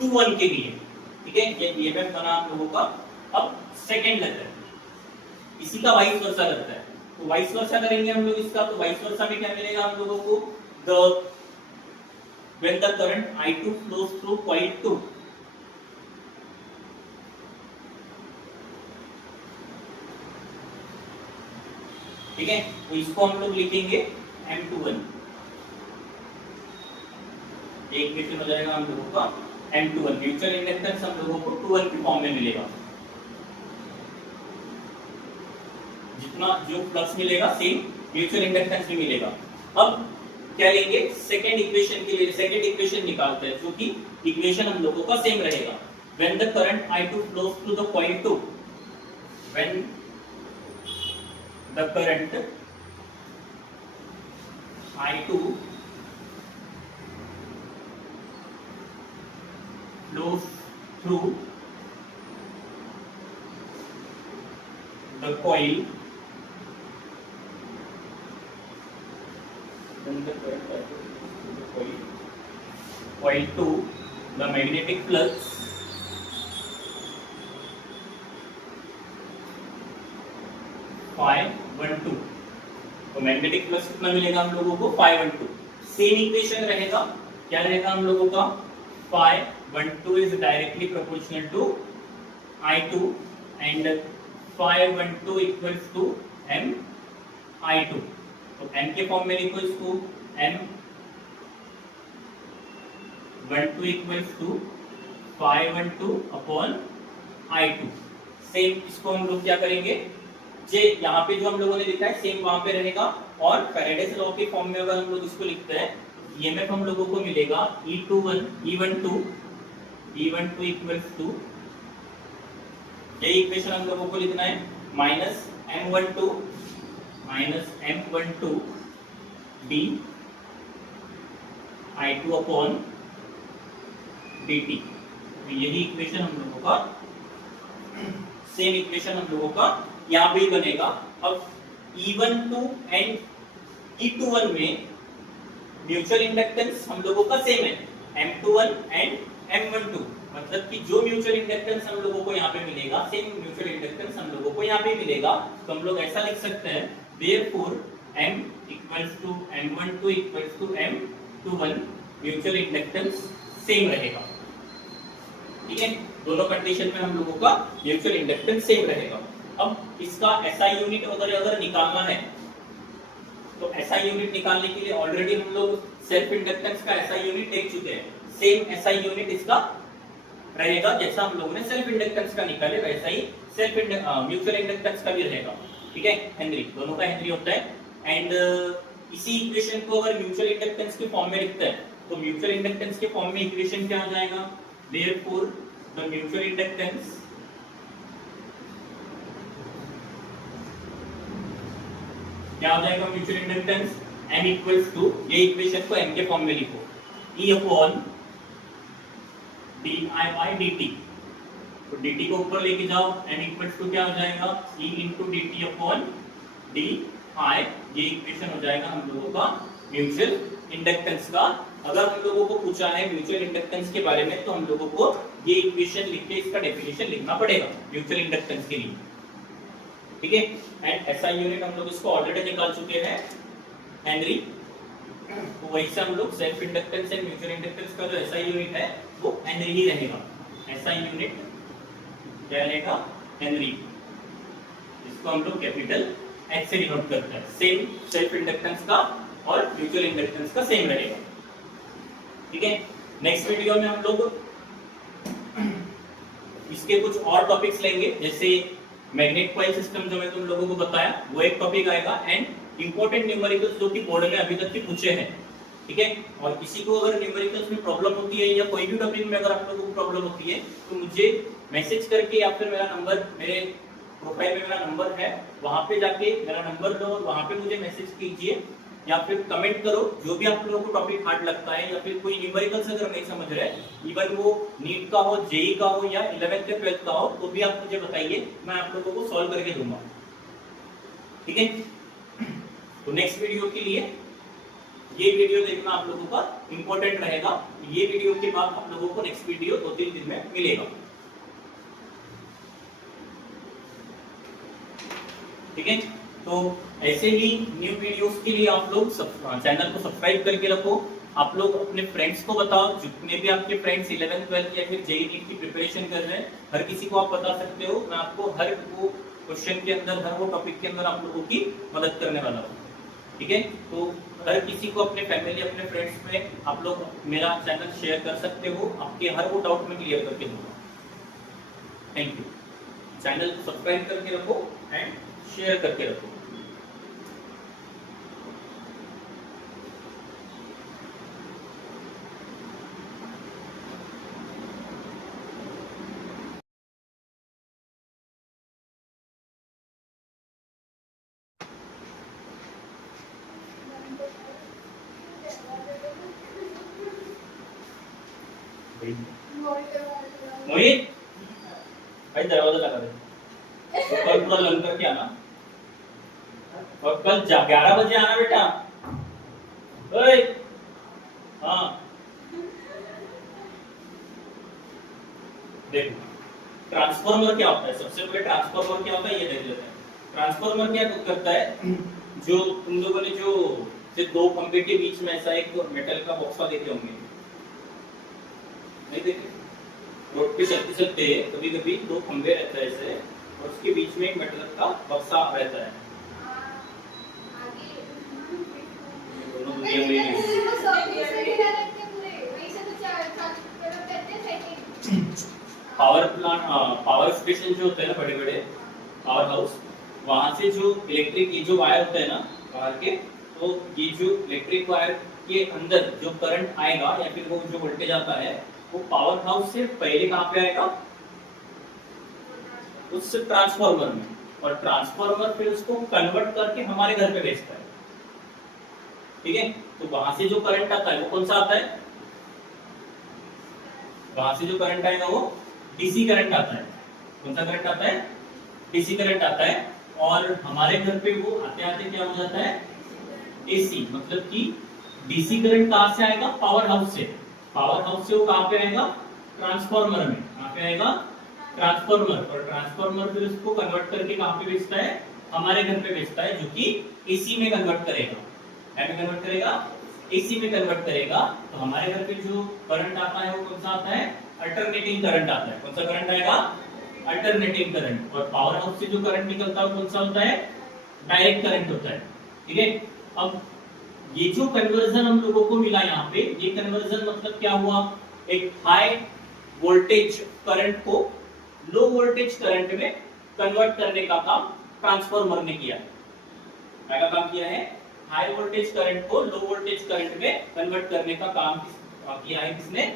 21 के लिए, ठीक है। ये EMF बना हम लोगों का। अब सेकंड लेते हैं, इसी का वाइस वर्सा करता है, तो वाइस वर्सा करेंगे हम लोग इसका। तो वाइस वर्सा में क्या मिलेगा हम लोगों को, the when the current I2 flows through coil 2, ठीक है। तो इसको हम लोग लिखेंगे M21, एक इक्वेशन हो जाएगा हम लोगों का M21, म्यूचुअल इंडक्टेंस हम लोगों को 2 1 के फॉर्म में मिलेगा। जितना जो फ्लक्स मिलेगा सेम म्यूचुअल इंडक्टेंस भी मिलेगा। अब क्या लेंगे, सेकंड इक्वेशन के लिए सेकंड इक्वेशन निकालते हैं, जो कि इक्वेशन हम लोगों का सेम रहेगा। When the current I2 flows through the coil 2, when the current I2 flows through the coil, when the current I2 flows through the coil 2, the magnetic flux phi12, तो magnetic flux कितना मिलेगा हम लोगों को, phi12। Same equation रहेगा, क्या रहेगा हम लोगों का, phi12 is directly proportional to I2 and phi12 equals to M I2, तो m के फॉर्म में लिखो इसको m12 equals to phi12 upon I2। Same इसको हम लोग क्या करेंगे, जे यहाँ पे जो हम लोगों ने लिखा है सेम वहां पे रहेगा, और फैराडेस लॉ के फॉर्म में अगर हम लोग इसको लिखते हैं ईएमएफ हम लोगों को मिलेगा E12 इक्वल्स टू, ये इक्वेशन हम लोगों को लिखना है -M12 d I2 upon dt। यही इक्वेशन हम लोगों का, सेम इक्वेशन हम लोगों का यहाँ पे ही बनेगा। अब E12 एंड E21 में म्यूचुअल इंडक्टेंस हम लोगों का सेम है, M21 एंड M12, मतलब कि जो म्यूचुअल इंडक्टेंस हम लोगों को यहाँ पे मिलेगा सेम म्यूचुअल इंडक्टेंस हम लोगों को यहाँ पे मिलेगा। तो हम लोग ऐसा लिख सकते हैं therefore M equals to M12 equals to M21, mutual inductance same रहेगा। ठीक है, दोनों कंडीशन में हम लोगों का म्यूचुअल इंडक्टेंस सेम रहेगा। अब इसका एसआई यूनिट अगर निकालना है तो एसआई यूनिट निकालने के लिए ऑलरेडी हम लोग सेल्फ इंडक्टेंस का एसआई यूनिट देख चुके हैं। सेम एसआई यूनिट इसका रहेगा, जैसा हम लोगों ने सेल्फ इंडक्टेंस का निकाले वैसा ही सेल्फ म्यूचुअल इंडक्टेंस का भी रहेगा। ठीक है, हेनरी, दोनों का हेनरी होता है। एंड इसी इक्वेशन को अगर म्यूचुअल इंडक्टेंस के फॉर्म में लिखते हैं तो म्यूचुअल इंडक्टेंस के फॉर्म में इक्वेशन क्या हो जाएगा, therefore the mutual inductance क्या हो जाएगा, mutual inductance M equals to, ये इक्वेशन को M के फॉर्म में लिखो, E upon di by dt। तो dt को ऊपर लेके जाओ, M इक्वल्स टू क्या हो जाएगा, E into dt upon di। ये इक्वेशन हो जाएगा हम लोगों का म्यूचुअल इंडक्टेंस का। अगर हम लोगों को पूछा है म्यूचुअल इंडक्टेंस के बारे में तो हम लोगों को ये इक्वेशन लिख के इसका डेफिनेशन लिखना पड़ेगा म्यूचुअल इंडक्टेंस के लिए। ठीक है, एंड एसआई यूनिट हम लोग इसको ऑलरेडी निकाल चुके हैं हेनरी, तो वही से हम लोग self inductance and mutual inductance का जो एसआई यूनिट है वो हेनरी ही रहेगा। एसआई यूनिट क्या रहेगा, हेनरी। इसको हम लोग कैपिटल H से डिनोट करते हैं। सेम सेल्फ इंडक्टेंस का और म्यूचुअल इंडक्टेंस का सेम रहेगा। ठीक है, नेक्स्ट वीडियो में हम लोग इसके कुछ और टॉपिक्स लेंगे, जैसे मैग्नेट कॉइल सिस्टम जो मैं तुम लोगों को बताया वो एक टॉपिक आएगा, एंड इंपॉर्टेंट न्यूमेरिकल्स जो कि बोर्ड में अभी तक के पूछे हैं। ठीक है, और किसी को अगर न्यूमेरिकल्स में प्रॉब्लम होती है या कोई भी टॉपिक में अगर आप लोगों को प्रॉब्लम होती है तो मुझे मैसेज करके या फिर मेरा नंबर, मेरे प्रोफाइल में मेरा नंबर है, वहां पे जाके मेरा नंबर लो और वहां पे मुझे मैसेज कीजिए या फिर कमेंट करो। जो भी आप लोगों को टॉपिक हार्ड लगता है या फिर कोई न्यूमेरिकल्स अगर नहीं समझ रहे, इवन वो नीट का हो, जेई का हो या 11th या 12th का हो, तो भी आप मुझे बताइए, मैं आप लोगों को सॉल्व करके दूंगा। ठीक है, तो नेक्स्ट वीडियो के लिए ये वीडियो देखना आप लोगों का इंपॉर्टेंट रहेगा। ये वीडियो के बाद आप लोगों को नेक्स्ट वीडियो 2-3 दिन में मिलेगा। ठीक है, तो ऐसे ही न्यू वीडियोस के लिए आप लोग चैनल को सब्सक्राइब करके रखो। आप लोग अपने फ्रेंड्स को बताओ, जितने भी आपके फ्रेंड्स 11th 12th या फिर जेईई नीट की प्रिपरेशन कर रहे हैं, हर किसी को आप बता सकते हो। मैं आपको हर वो क्वेश्चन के अंदर, हर वो टॉपिक के अंदर आप लोगों की मदद करने वाला हूँ। ठीक है, तो हर किसी को, अपने फैमिली, अपने फ्रेंड्स में आप लोग मेरा चैनल शेयर कर सकते हो। आपके हर वो डाउट में क्लियर करके दूंगा। Thank you. चैनल को सब्सक्राइब करके रखो एंड शेयर करके रखो। मोहित भाई दरवाजा लगा दे, तो कल पूरा लर्न करके आना, और कल 11 बजे आना बेटा। ओए हाँ, देखो ट्रांसफार्मर क्या होता है। सबसे पहले ट्रांसफार्मर क्या होता है ये देख लेते हैं। ट्रांसफार्मर क्या करता है, जो तुम लोगों ने जो दो खंभे के बीच में ऐसा एक मेटल का बॉक्सा देखे होंगे, नहीं देखे? रोड पे चलते चलते कभी कभी दो खंभे रहते हैं ऐसे, और उसके बीच में एक मेटल का बक्सा रहता है। पावर स्टेशन जो होते हैं ना, बड़े बड़े पावर हाउस, वहां से जो इलेक्ट्रिक ये जो वायर होता है ना बाहर के, तो ये जो इलेक्ट्रिक वायर के अंदर जो करंट आएगा या फिर वो जो वोल्टेज आता है, वो पावर हाउस से पहले कहाँ पे आएगा, उस ट्रांसफार्मर में, और ट्रांसफार्मर फिर उसको कन्वर्ट करके हमारे घर पे भेजता है। ठीक है, तो वहां से जो करंट आता है वो कौन सा आता है, वहां से जो करंट आएगा वो डीसी करंट आता है। कौन सा करंट आता है, डीसी करंट आता है। और हमारे घर पे वो आते आते क्या हो जाता है, एसी, मतलब कि डीसी करंट कहां से आएगा, पावर हाउस से। पावर हाउस से वो कहां पे आएगा, ट्रांसफार्मर में। कहां पे आएगा, ट्रांसफार्मर, और ट्रांसफार्मर फिर उसको कन्वर्ट करके कहां पे भेजता है, हमारे घर पे भेजता है, जो कि एसी में कन्वर्ट करेगा। क्या में कन्वर्ट करेगा, एसी में कन्वर्ट करेगा। तो हमारे घर पे जो करंट आता है वो कौन सा आता है, अल्टरनेटिंग करंट आता है। कौन सा करंट आएगा, अल्टरनेटिंग करंट। और पावर हाउस से जो करंट निकलता है कौन सा होता है, डायरेक्ट करंट होता है। ठीक है, अब ये जो कन्वर्जन हम लोगों को मिला यहाँ पे, ये कन्वर्जन मतलब क्या हुआ, एक हाई वोल्टेज करंट को लो वोल्टेज करंट में कन्वर्ट करने का काम ट्रांसफार्मर ने किया है। क्या काम किया है, हाई वोल्टेज करंट को लो वोल्टेज करंट में कन्वर्ट करने का काम किया है किसने,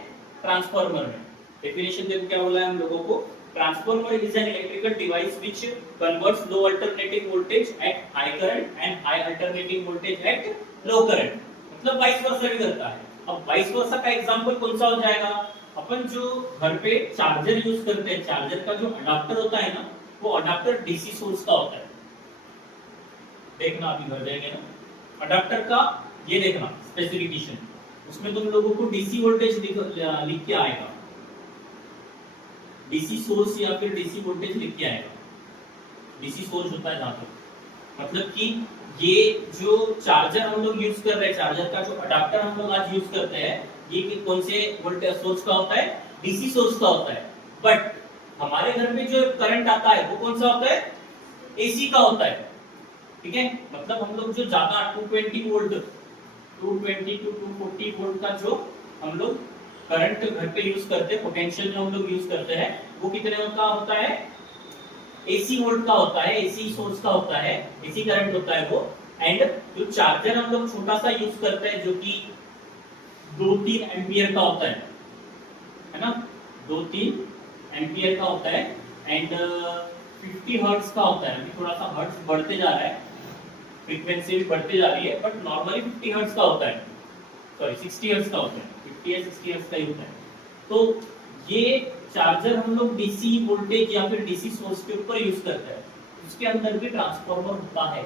ट्रांसफार्मर में। डेफिनेशन देखो क्या बोला है हम लोगों को, transformer is an electrical device which converts low alternating voltage at high current and high alternating voltage at low current, मतलब वाइस वर्सा भी करता है। अब वाइस वर्सा का एग्जांपल कौन सा हो जाएगा, अपन जो घर पे चार्जर यूज करते हैं, चार्जर का जो अडाप्टर होता है ना, वो अडाप्टर डीसी सोर्स का होता है। देखना अभी घर जाएंगे ना, अडाप्टर का ये देखना स्पेसिफिकेशन, उसमें तुम लोगों को डीसी वोल्टेज लिख के आएगा, डीसी सोर्स या फिर डीसी वोल्टेज लिख के आएगा। डीसी सोर्स होता है जहां पर, मतलब कि ये जो चार्जर हम लोग यूज कर रहे हैं, चार्जर का जो अडाप्टर हम लोग आज यूज करते हैं, ये कौन से वोल्टेज सोर्स का होता है, डीसी सोर्स का होता है। बट हमारे घर में जो करंट आता है वो कौन सा होता है, एसी का होता है। ठीक है, मतलब हम लोग जो ज्यादा 220 वोल्ट 220 टू 240 वोल्ट का जो हम लोग करंट घर पे यूज करते हैं, पोटेंशियल जो हम लोग यूज करते हैं, वो कितने का होता है, एसी वोल्ट का होता है, एसी सोर्स का होता है, एसी करंट होता है वो। एंड जो चार्जर हम लोग छोटा सा यूज करते हैं, जो कि 2-3 एम्पियर का होता है ना, 2-3 एम्पियर का होता है, एंड 50 हर्ट्ज का होता है। अभी थोड़ा सा हर्ट्ज बढ़ते जा रहा है, फ्रीक्वेंसी भी बढ़ती जा रही है, बट नॉर्मली 50 हर्ट्ज का होता है, सॉरी 60 हर्ट्ज का होता है, 50 या 60 हर्ट्ज का ही होता है। तो ये चार्जर हम लोग डीसी वोल्टेज या फिर डीसी सोर्स के ऊपर यूज करते हैं। उसके अंदर भी ट्रांसफार्मर होता है,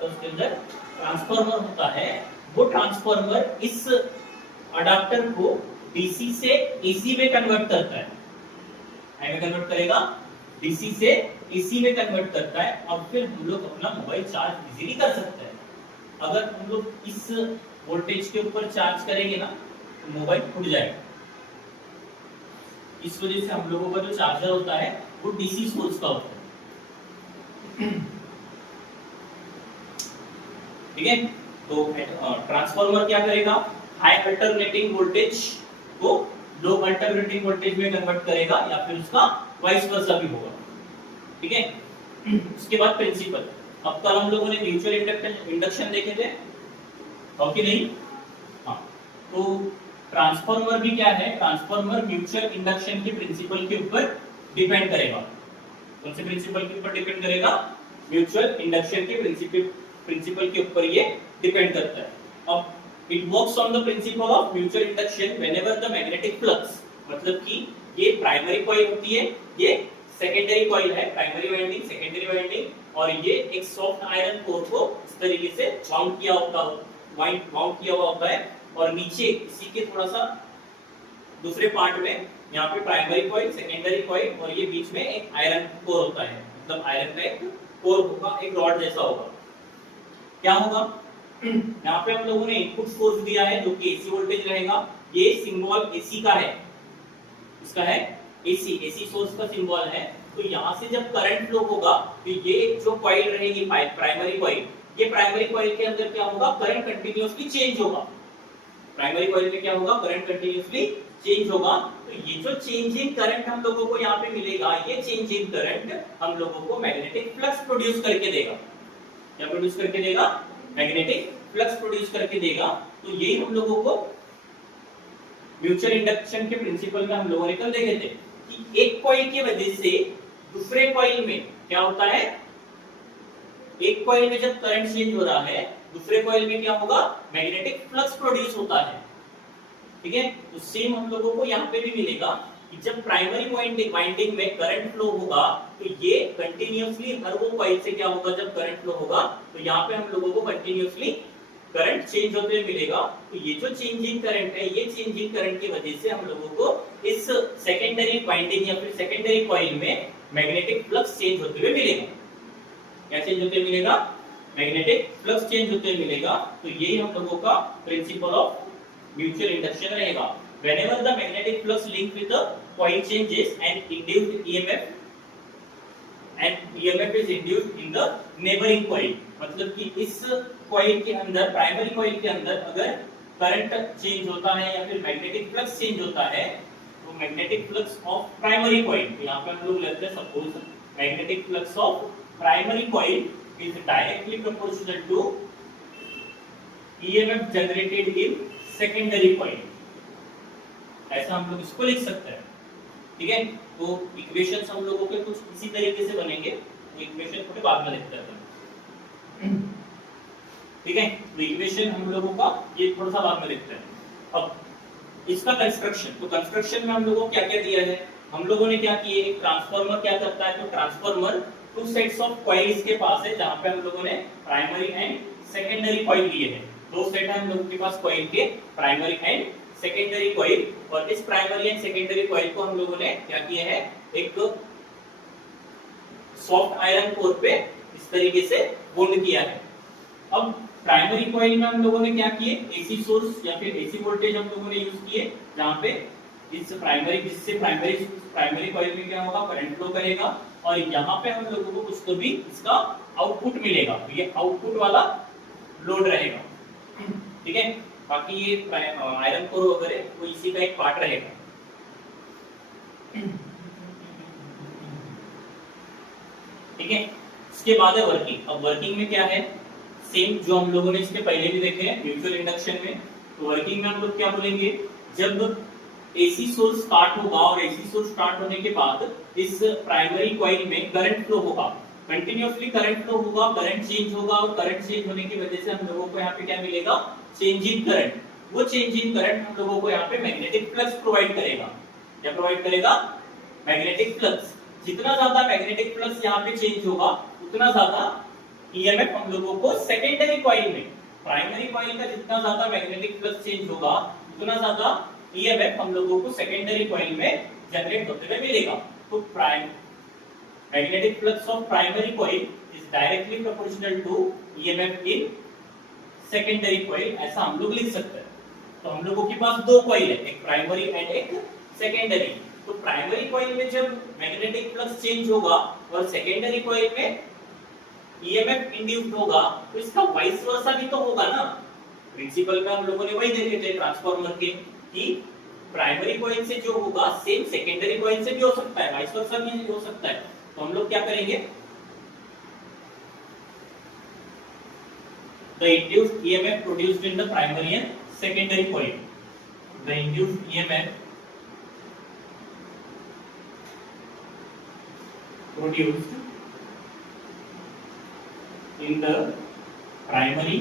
उसके अंदर ट्रांसफार्मर होता है। वो ट्रांसफार्मर इस अडाप्टर को डीसी से एसी में कन्वर्ट करता है। में कन्वर्ट करेगा, डीसी से एसी में कन्वर्ट करता है, और फिर हम लोग अपना मोबाइल चार्ज इजीली कर सकते हैं। अगर हम लोग इस वोल्टेज के ऊपर चार्ज करेंगे ना, तो मोबाइल फूट जाएगा। इस वजह से हम लोगों का जो चार्जर होता है वो डीसी सोर्स का होता है। ठीक है, तो ट्रांसफार्मर क्या करेगा, हाई अल्टरनेटिंग वोल्टेज को लो अल्टरनेटिंग वोल्टेज में कन्वर्ट करेगा, या फिर उसका वाइस वर्सा भी होगा। ठीक है, उसके बाद प्रिंसिपल। अब कल हम लोगों ने म्यूचुअल इंडक्शन देखे थे, और कि नहीं, हाँ, तो ट्रांसफार्मर भी क्या है, ट्रांसफार्मर म्यूचुअल इंडक्शन के प्रिंसिपल के ऊपर डिपेंड करेगा। कौन से प्रिंसिपल के ऊपर डिपेंड करेगा, म्यूचुअल इंडक्शन के प्रिंसिपल के ऊपर ये डिपेंड करता है। अब it works on the principle of mutual induction whenever the magnetic flux, मतलब कि ये प्राइमरी कॉइल होती है, ये सेकेंडरी कॉइल है, प्राइमरी वाइंडिंग सेकेंडरी वाइंडिंग, और ये एक सॉफ्ट आयरन कोर को इस तरीके से वाउंड किया हुआ होता है, और नीचे इसी के थोड़ा सा दूसरे पार्ट में यहाँ पे प्राइमरी कॉइल, सेकेंडरी कॉइल, और ये बीच में एक आयरन कोर होता है, मतलब आयरन का एक कोर होगा, एक रॉड जैसा होगा। क्या होगा, यहाँ पे हम लोगों ने इनपुट सोर्स दिया है जो कि एसी वोल्टेज रहेगा। ये सिंबल एसी का है, इसका है एसी सोर्स का सिंबल है। तो यहाँ से जब करंट फ्लो होगा, तो ये जो कॉइल रहेगी प्राइमरी कॉइल, ये प्राइमरी कॉइल के अंदर क्या होगा, करंट कंटिन्यूअसली चेंज होगा। प्राइमरी कॉइल में क्या होगा, करंट कंटिन्यूअसली चेंज होगा। तो ये जो चेंज इन करंट हम लोगों को यहाँ पे मिलेगा, ये चेंज इन करंट हम लोगों को मैग्नेटिक फ्लक्स प्रोड्यूस करके देगा। क्या प्रोड्यूस करके देगा, मैग्नेटिक फ्लक्स प्रोड्यूस करके देगा। तो यही हम लोगों को म्यूचुअल इंडक्शन के प्रिंसिपल में हम लोगों ने कल देखे थे कि एक कॉइल की वजह से दूसरे कॉइल में क्या होता है, एक कॉइल में जब करंट चेंज हो रहा है दूसरे कॉइल में क्या होगा, मैग्नेटिक फ्लक्स प्रोड्यूस होता है। ठीक है, तो सेम हम लोगों को यहाँ पे भी मिलेगा कि जब प्राइमरी वाइंडिंग में करंट फ्लो होगा तो ये कंटिन्यूअसली हर वो कॉइल से क्या होगा, जब करंट फ्लो होगा तो यहाँ पे हम लोगों को कंटिन्यूअसली करंट चेंज होते हुए मिलेगा। तो ये जो चेंजिंग करंट है, ये चेंजिंग करंट की वजह से हम लोगों को इस सेकेंडरी वाइंडिंग या फिर सेकेंडरी कॉइल में मैग्नेटिक फ्लक्स चेंज होते हुए मिलेगा। क्या चेंज होते हुए मिलेगा, मैग्नेटिक फ्लक्स चेंज होते हुए मिलेगा। तो यही हम लोगों का प्रिंसिपल ऑफ म्यूचुअल इंडक्शन रहेगा। whenever the magnetic flux linked with the coil changes and induced EMF is induced in the neighboring coil। मतलब कि इस कॉइल के अंदर, प्राइमरी कॉइल के अंदर अगर करंट चेंज होता है या फिर मैग्नेटिक फ्लक्स चेंज होता है तो magnetic flux of primary coil, तो यहाँ पे हम लोग लेते हैं suppose magnetic flux of primary coil is directly proportional to EMF generated in secondary coil। ऐसा हम लोग इसको लिख सकते हैं। ठीक है, तो इक्वेशंस हम लोगों के कुछ इसी तरीके से बनेंगे। तो इक्वेशन थोड़े बाद में लिखते हैं। ठीक है, तो इक्वेशन हम लोगों का ये थोड़ा सा बाद में लिखते हैं। अब इसका कंस्ट्रक्शन, तो कंस्ट्रक्शन में हम लोगों को क्या क्या दिया है, हम लोगों ने क्या किए, एक ट्रांसफार्मर क्या करता है, तो transformer two sets of coils के पास है जहां पे हम लोगों ने प्राइमरी एंड सेकेंडरी कॉइल लिए हैं। दो सेट है हम लोगों के पास कॉइल के, प्राइमरी एंड सेकेंडरी कॉइल। और इस प्राइमरी एंड सेकेंडरी कॉइल को हम लोगों ने क्या किया है, एक सॉफ्ट आयरन कोर पे इस तरीके से बॉन्ड किया है। अब प्राइमरी कॉइल में हम लोगों ने क्या किए, एसी सोर्स या फिर एसी वोल्टेज हम लोगों ने यूज किए, जहां पे इस जिससे प्राइमरी कॉइल में क्या होगा, करंट फ्लो करेगा और यहाँ पे हम लोगों को कुछ तो भी इसका आउटपुट मिलेगा। तो ये आउटपुट वाला लोड रहेगा। ठीक है, बाकी ये आयरन कोर वगैरह वो इसी का एक पार्ट रहेगा। ठीक है, इसके बाद है वर्किंग। अब वर्किंग में क्या है, सेम जो हम लोगों ने इसके पहले भी देखे हैं म्यूचुअल इंडक्शन में। तो वर्किंग में हम लोग क्या बोलेंगे, जब एसी सोर्स स्टार्ट होगा और एसी सोर्स स्टार्ट होने के बाद इस प्राइमरी कॉइल में करंट फ्लो होगा, कंटिन्यूअसली करंट फ्लो होगा, करंट चेंज होगा और करंट चेंज होने की वजह से हम लोगों को यहाँ पे क्या मिलेगा, चेंज इन करंट। वो चेंज इन करंट हम लोगों को यहाँ पे मैग्नेटिक फ्लक्स प्रोवाइड करेगा। क्या प्रोवाइड करेगा, मैग्नेटिक फ्लक्स। जितना ज्यादा मैग्नेटिक फ्लक्स यहाँ पे चेंज होगा उतना ज्यादा ईएमएफ हम लोगों को सेकेंडरी कॉइल में, प्राइमरी कॉइल का जितना ज्यादा मैग्नेटिक फ्लक्स चेंज होगा उतना ज्यादा ईएमएफ हम लोगों को सेकेंडरी कॉइल में जनरेट होते हुए मिलेगा। तो magnetic flux of primary coil is directly proportional to EMF in secondary coil, ऐसा हम लोग लिख सकते हैं। तो हम लोगों के पास दो कॉइल है, एक प्राइमरी एंड एक सेकेंडरी। तो प्राइमरी कॉइल में जब मैग्नेटिक फ्लक्स चेंज होगा और सेकेंडरी कॉइल में ईएमएफ इंड्यूस्ड होगा, तो इसका वाइस वर्सा भी तो होगा ना। प्रिंसिपल में हम लोगों ने वही देखे थे ट्रांसफार्मर के कि प्राइमरी कॉइल से जो होगा सेम सेकेंडरी कॉइल से भी हो सकता है, वाइस वर्सा भी हो सकता है। तो हम लोग क्या करेंगे, the induced EMF produced in the primary and secondary coil, the induced EMF produced in the primary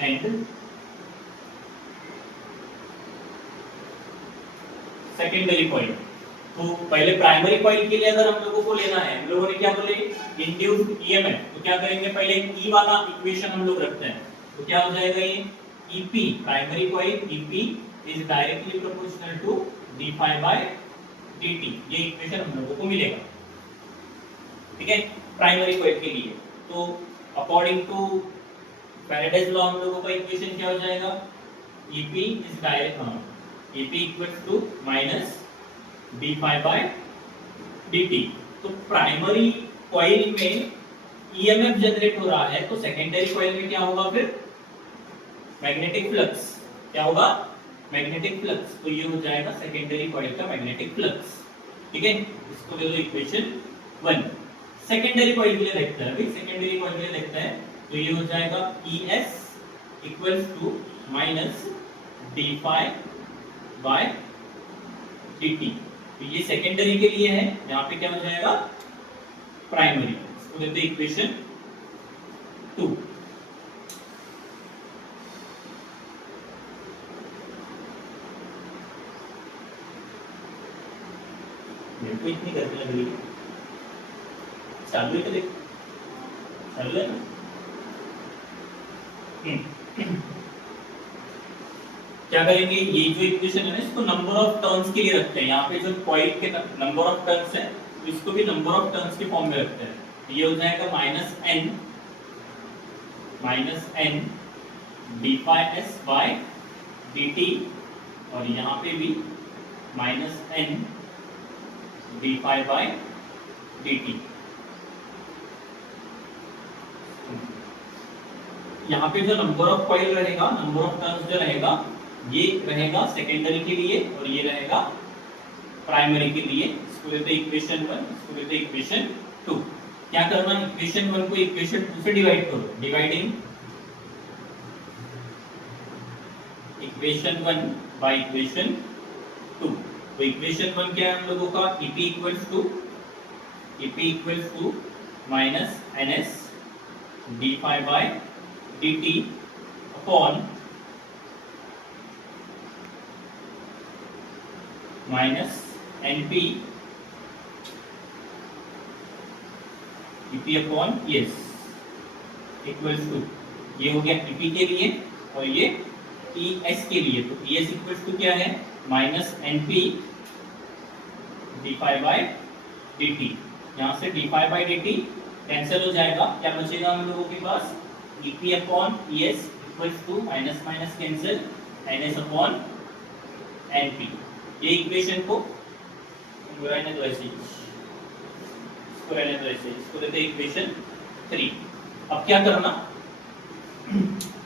and secondary coil. तो पहले प्राइमरी कॉइल के लिए अगर हम लोगों को लेना है, हम लोगों ने क्या बोले, इंड्यूस्ड ईएमएफ। तो क्या करेंगे, पहले ई वाला इक्वेशन हम लोग रखते हैं। तो क्या हो जाएगा, ये EP primary coil EP is directly proportional to D phi by DT. ये इक्वेशन हम लोगों को मिलेगा। ठीक है, प्राइमरी कॉइल के लिए। तो अकॉर्डिंग टू फैराडेज लॉ हम लोगों का इक्वेशन क्या हो जाएगा, EP is direct EP equals to minus d phi by dt। तो प्राइमरी कॉइल में EMF जनरेट हो रहा है, तो सेकेंडरी कॉइल में क्या होगा, फिर मैग्नेटिक फ्लक्स, क्या होगा मैग्नेटिक फ्लक्स, तो ये हो जाएगा सेकेंडरी कॉइल का मैग्नेटिक फ्लक्स, ठीक है। इसको ले लो इक्वेशन 1। सेकेंडरी कॉइल के लिए देखते हैं, अभी सेकेंडरी कॉइल के लिए देखते हैं, तो ये हो जाएगा ES equals to minus d phi by dt, तो ये सेकेंडरी के लिए है, यहाँ पे क्या हो जाएगा प्राइमरी, इसको देते हैं इक्वेशन 2। मेरे को इतनी गर्मी लग रही है, चालू है, तो देख चालू है ना। क्या करेंगे, ये जो इक्वेशन है ना, इसको नंबर ऑफ टर्न्स के लिए रखते हैं, यहाँ पे जो कॉइल के नंबर ऑफ टर्न्स है तो इसको भी नंबर ऑफ टर्न्स के फॉर्म में रखते हैं। ये हो जाएगा minus N D phi S by D T, और यहाँ पे भी minus N D phi by D T. यहाँ पे जो नंबर ऑफ कॉइल रहेगा, नंबर ऑफ टर्न्स जो रहेगा, ये रहेगा सेकेंडरी के लिए और ये रहेगा प्राइमरी के लिए। इसको लेते हैं इक्वेशन 1, इसको लेते हैं इक्वेशन 2। क्या करना, इक्वेशन 1 को इक्वेशन 2 से डिवाइड करो, डिवाइडिंग इक्वेशन 1 बाय इक्वेशन 2। तो इक्वेशन 1 क्या है हम लोगों का, EP equals to minus NS d phi by dt upon minus NP EP upon ES equals to, ये हो गया EP के लिए और ये ES के लिए। तो ES इक्वल्स टू क्या है, minus NP d phi by dt। यहाँ से d phi by dt cancel हो जाएगा, क्या बचेगा हम लोगों के पास, EP upon ES equals to minus minus cancel NS upon NP। ये इक्वेशन को रहने दो ऐसे ही, इसको रहने दो ऐसे ही, इसको देते हैं इक्वेशन 3। अब क्या करना,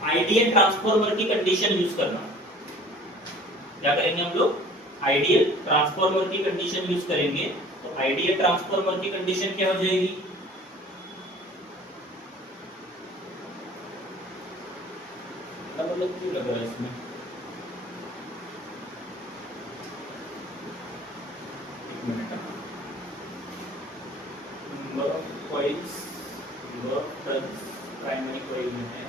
आइडियल ट्रांसफार्मर की कंडीशन यूज करना। क्या करेंगे हम लोग, आइडियल ट्रांसफार्मर की कंडीशन यूज करेंगे। तो आइडियल ट्रांसफार्मर की कंडीशन क्या हो जाएगी, अलग क्यों लग रहा है इसमें, number of coils, number of turns primary coil में है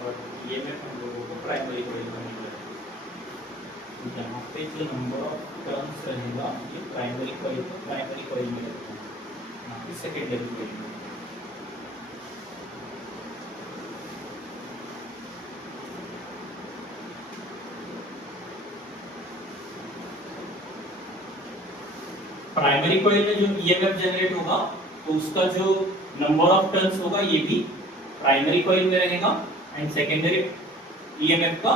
और ये में हम लोगों को प्राइमरी कॉइल में मिल रहा है। यहाँ पे जो नंबर ऑफ टर्न्स रहेगा ये प्राइमरी कॉइल में रहता है, यहाँ पे सेकेंडरी कॉइल में। प्राइमरी कॉइल में जो ईएमएफ जनरेट होगा तो उसका जो नंबर ऑफ टर्न्स होगा ये भी प्राइमरी कॉइल में रहेगा एंड सेकेंडरी ईएमएफ का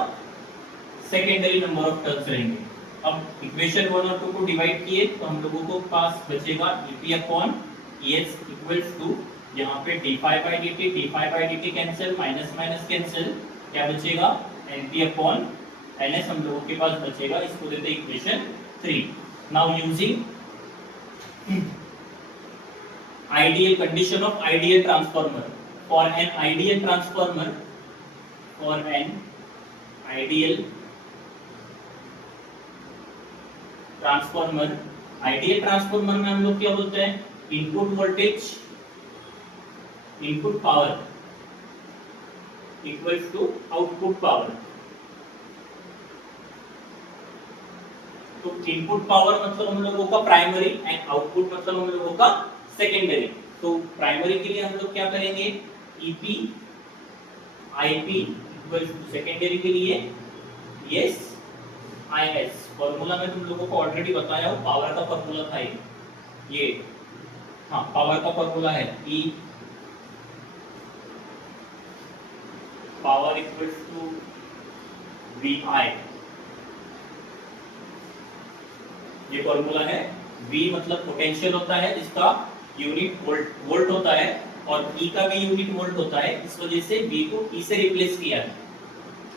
सेकेंडरी नंबर ऑफ टर्न्स रहेंगे। अब इक्वेशन 1 और 2 को डिवाइड किए तो हम लोगों को पास बचेगा EP upon ES equals to, यहाँ पे d phi by dt cancel, minus minus cancel, क्या बचेगा NP अपॉन NS हम लोगों के पास बचेगा। इसको देते हैं equation 3। Now using ideal condition of ideal transformer, for an ideal transformer ideal transformer में हम लोग क्या बोलते हैं, input voltage, input power equals to output power. तो इनपुट पावर मतलब हम लोगों का प्राइमरी एंड आउटपुट मतलब हम लोगों का सेकेंडरी। तो प्राइमरी के लिए हम लोग क्या करेंगे, EP IP equals to, secondary के लिए ES IS। फॉर्मूला में तुम लोगों को ऑलरेडी बताया हो, पावर का फॉर्मूला था ये, हाँ पावर का फॉर्मूला है E power equals to VI। ये फॉर्मूला है। V मतलब पोटेंशियल होता है, इसका यूनिट वोल्ट होता है, और E का भी यूनिट वोल्ट होता है, इस वजह से V को E से रिप्लेस किया है।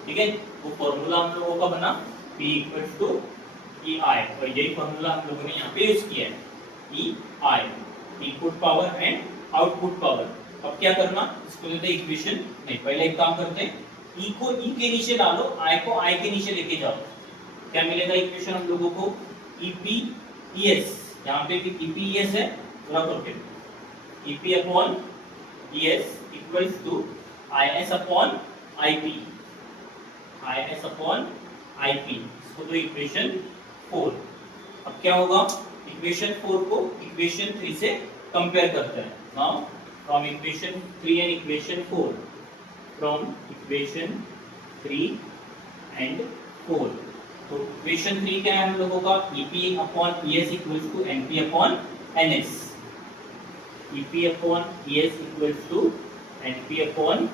ठीक है, वो फॉर्मूला हम लोगों का बना P इक्वल्स टू EI, और यही फॉर्मूला हम लोगों ने यहाँ पे यूज किया है, EI, input power and output power. अब क्या करना, इसको देते हैं इक्वेशन, नहीं पहले एक काम करते हैं, E को E के नीचे डालो, I को I के नीचे लेके जाओ, क्या मिलेगा इक्वेशन हम लोगों को, EPES, यहाँ पे भी EPES है, पूरा करके EP upon ES equals to IS upon IP, IS upon IP, इसको तो इक्वेशन 4। अब क्या होगा, इक्वेशन 4 को इक्वेशन 3 से कंपेयर करते हैं। Now from equation 3 and equation 4, from equation 3 and 4, तो इक्वेशन 3 क्या है हम लोगों का, EP upon ES equals to NP upon NS, EP upon ES equals to NP upon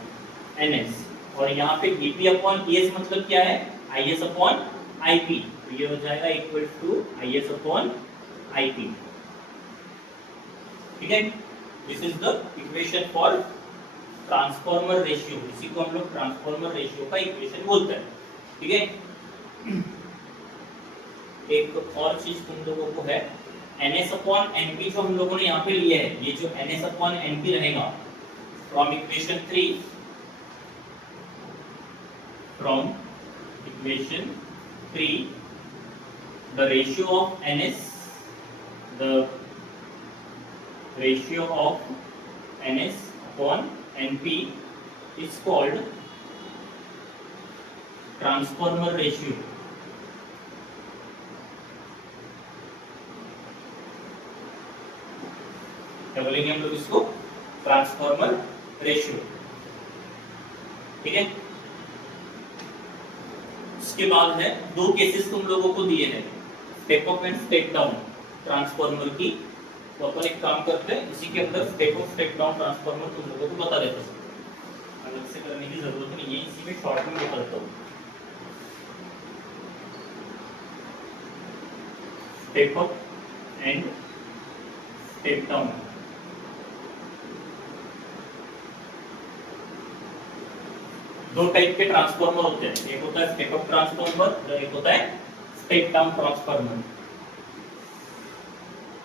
NS, और यहाँ पे EP अपॉन ES मतलब क्या है, IS अपॉन IP, तो ये हो जाएगा equals to IS upon IP। ठीक है, this is the equation for transformer ratio, इसी को हम लोग ट्रांसफॉर्मर रेशियो का इक्वेशन बोलते हैं। ठीक है, एक और चीज तुम लोगों को है, NS अपॉन NP जो हम लोगों ने यहाँ पे लिया है, ये जो NS अपॉन NP रहेगा from equation 3, from equation 3, the ratio of NS, the ratio of NS upon NP is called transformer ratio। क्या बोलेंगे हम लोग इसको, ट्रांसफॉर्मर रेशियो। ठीक है, इसके बाद है दो केसेस तुम लोगों को दिए हैं, step up and step down transformer की, तो अपन एक काम करते हैं, इसी के अंदर step up step down transformer तुम लोगों को बता देता हूं, अलग से करने की जरूरत नहीं है, इसी में शॉर्ट में बता देता हूं। Step up and step down, दो टाइप के ट्रांसफॉर्मर होते हैं, एक होता है स्टेप अप ट्रांसफॉर्मर और एक होता है स्टेप डाउन ट्रांसफॉर्मर।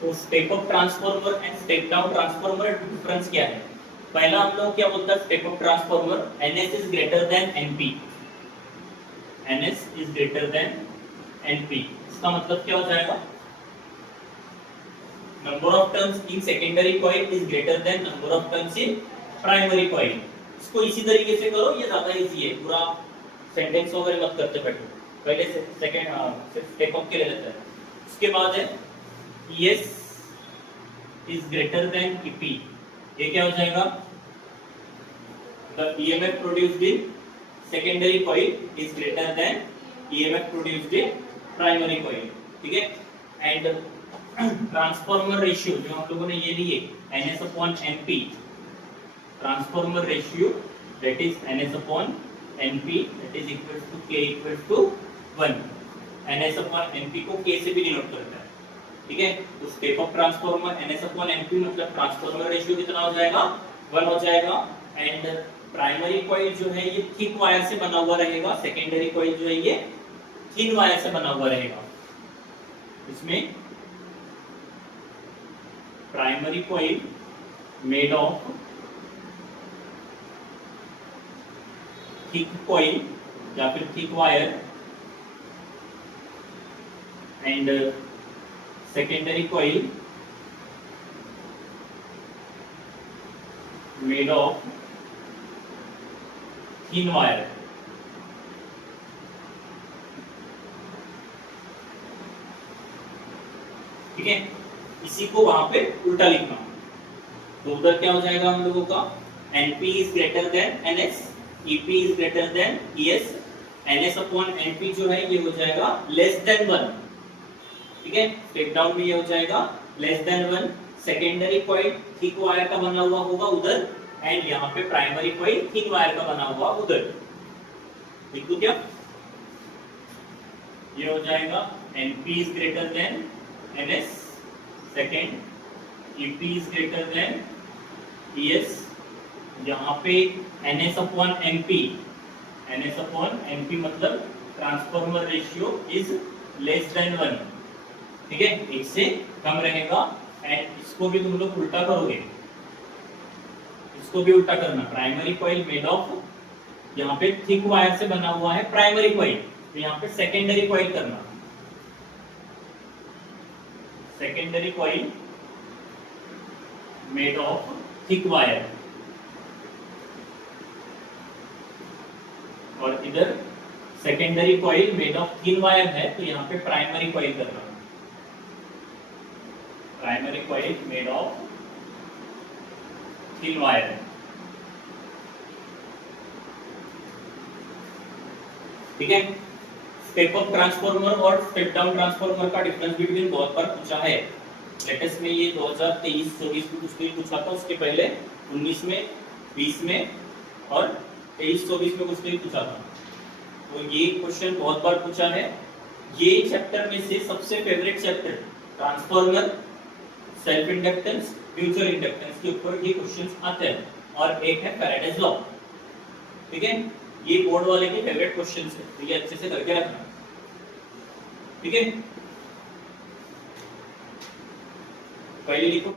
तो step up transformer and step down transformer difference क्या है, पहला हम लोग क्या बोलता है, step up transformer NS is greater than NP, NS is greater than NP, इसका मतलब क्या हो जाएगा, number of turns in secondary coil is greater than number of turns in primary coil. इसको इसी तरीके से करो, ये ज्यादा इजी है, पूरा सेंटेंस वगैरह मत करते बैठो, पहले से सेकंड स्टेप अप के ले लेते हैं। उसके बाद है ES is greater than EP, ये क्या हो जाएगा, the EMF produced in secondary coil is greater than EMF produced in primary coil। ठीक है, एंड ट्रांसफॉर्मर रेशियो जो हम लोगों ने ये लिए NS upon NP, transformer ratio that is NS upon NP that is equal to K equal to 1, NS upon NP को K से भी डिनोट करता है। ठीक है, तो step up transformer NS upon NP मतलब ट्रांसफॉर्मर रेशियो कितना हो जाएगा, 1 हो जाएगा, एंड प्राइमरी कॉइल जो है ये थिक वायर से बना हुआ रहेगा, सेकेंडरी कॉइल जो है ये थिन वायर से बना हुआ रहेगा। इसमें primary coil made of thick coil या फिर thick wire and secondary coil made of thin wire. ठीक है, इसी को वहां पे उल्टा लिखना, तो उधर क्या हो जाएगा हम लोगों का, NP is greater than NS, EP is greater than ES, NS upon NP जो है ये हो जाएगा लेस देन 1। ठीक है, स्टेप डाउन में ये हो जाएगा less than 1, secondary coil thick wire का बना हुआ होगा उधर, एंड यहाँ पे प्राइमरी कॉइल थिन वायर का बना हुआ उधर। लिखो क्या, ये हो जाएगा NP is greater than NS, second EP is greater than ES, यहाँ पे NS/MP, NS/MP मतलब transformer ratio is less than 1, ठीक है, एक से कम रहेगा। एंड इसको भी तुम लोग उल्टा करोगे, इसको भी उल्टा करना। प्राइमरी कॉइल मेड ऑफ, यहाँ पे थिक वायर से बना हुआ है प्राइमरी कॉइल, तो यहाँ पे सेकेंडरी कॉइल करना। Secondary coil made of thick wire, और इधर secondary coil made of thin wire है, तो यहाँ पे प्राइमरी कॉइल करना। Primary coil made of thin wire, ठीक है। स्टेप अप ट्रांसफार्मर और स्टेप डाउन ट्रांसफार्मर का डिफरेंस बिटवीन बहुत बार पूछा है। लेटेस्ट में ये 2023-24 में कुछ नहीं पूछा था, उसके पहले 19 में, 20 में और 23-24 में कुछ नहीं पूछा था। तो ये क्वेश्चन बहुत बार पूछा है। ये चैप्टर में से सबसे favourite chapter transformer, self inductance, mutual inductance के ऊपर ये क्वेश्चंस आते हैं, और एक है फैराडेज लॉ, ठीक है। ये बोर्ड वाले के फेवरेट क्वेश्चंस है, तो ये अच्छे से करके रखना, ठीक है। पहले लिखो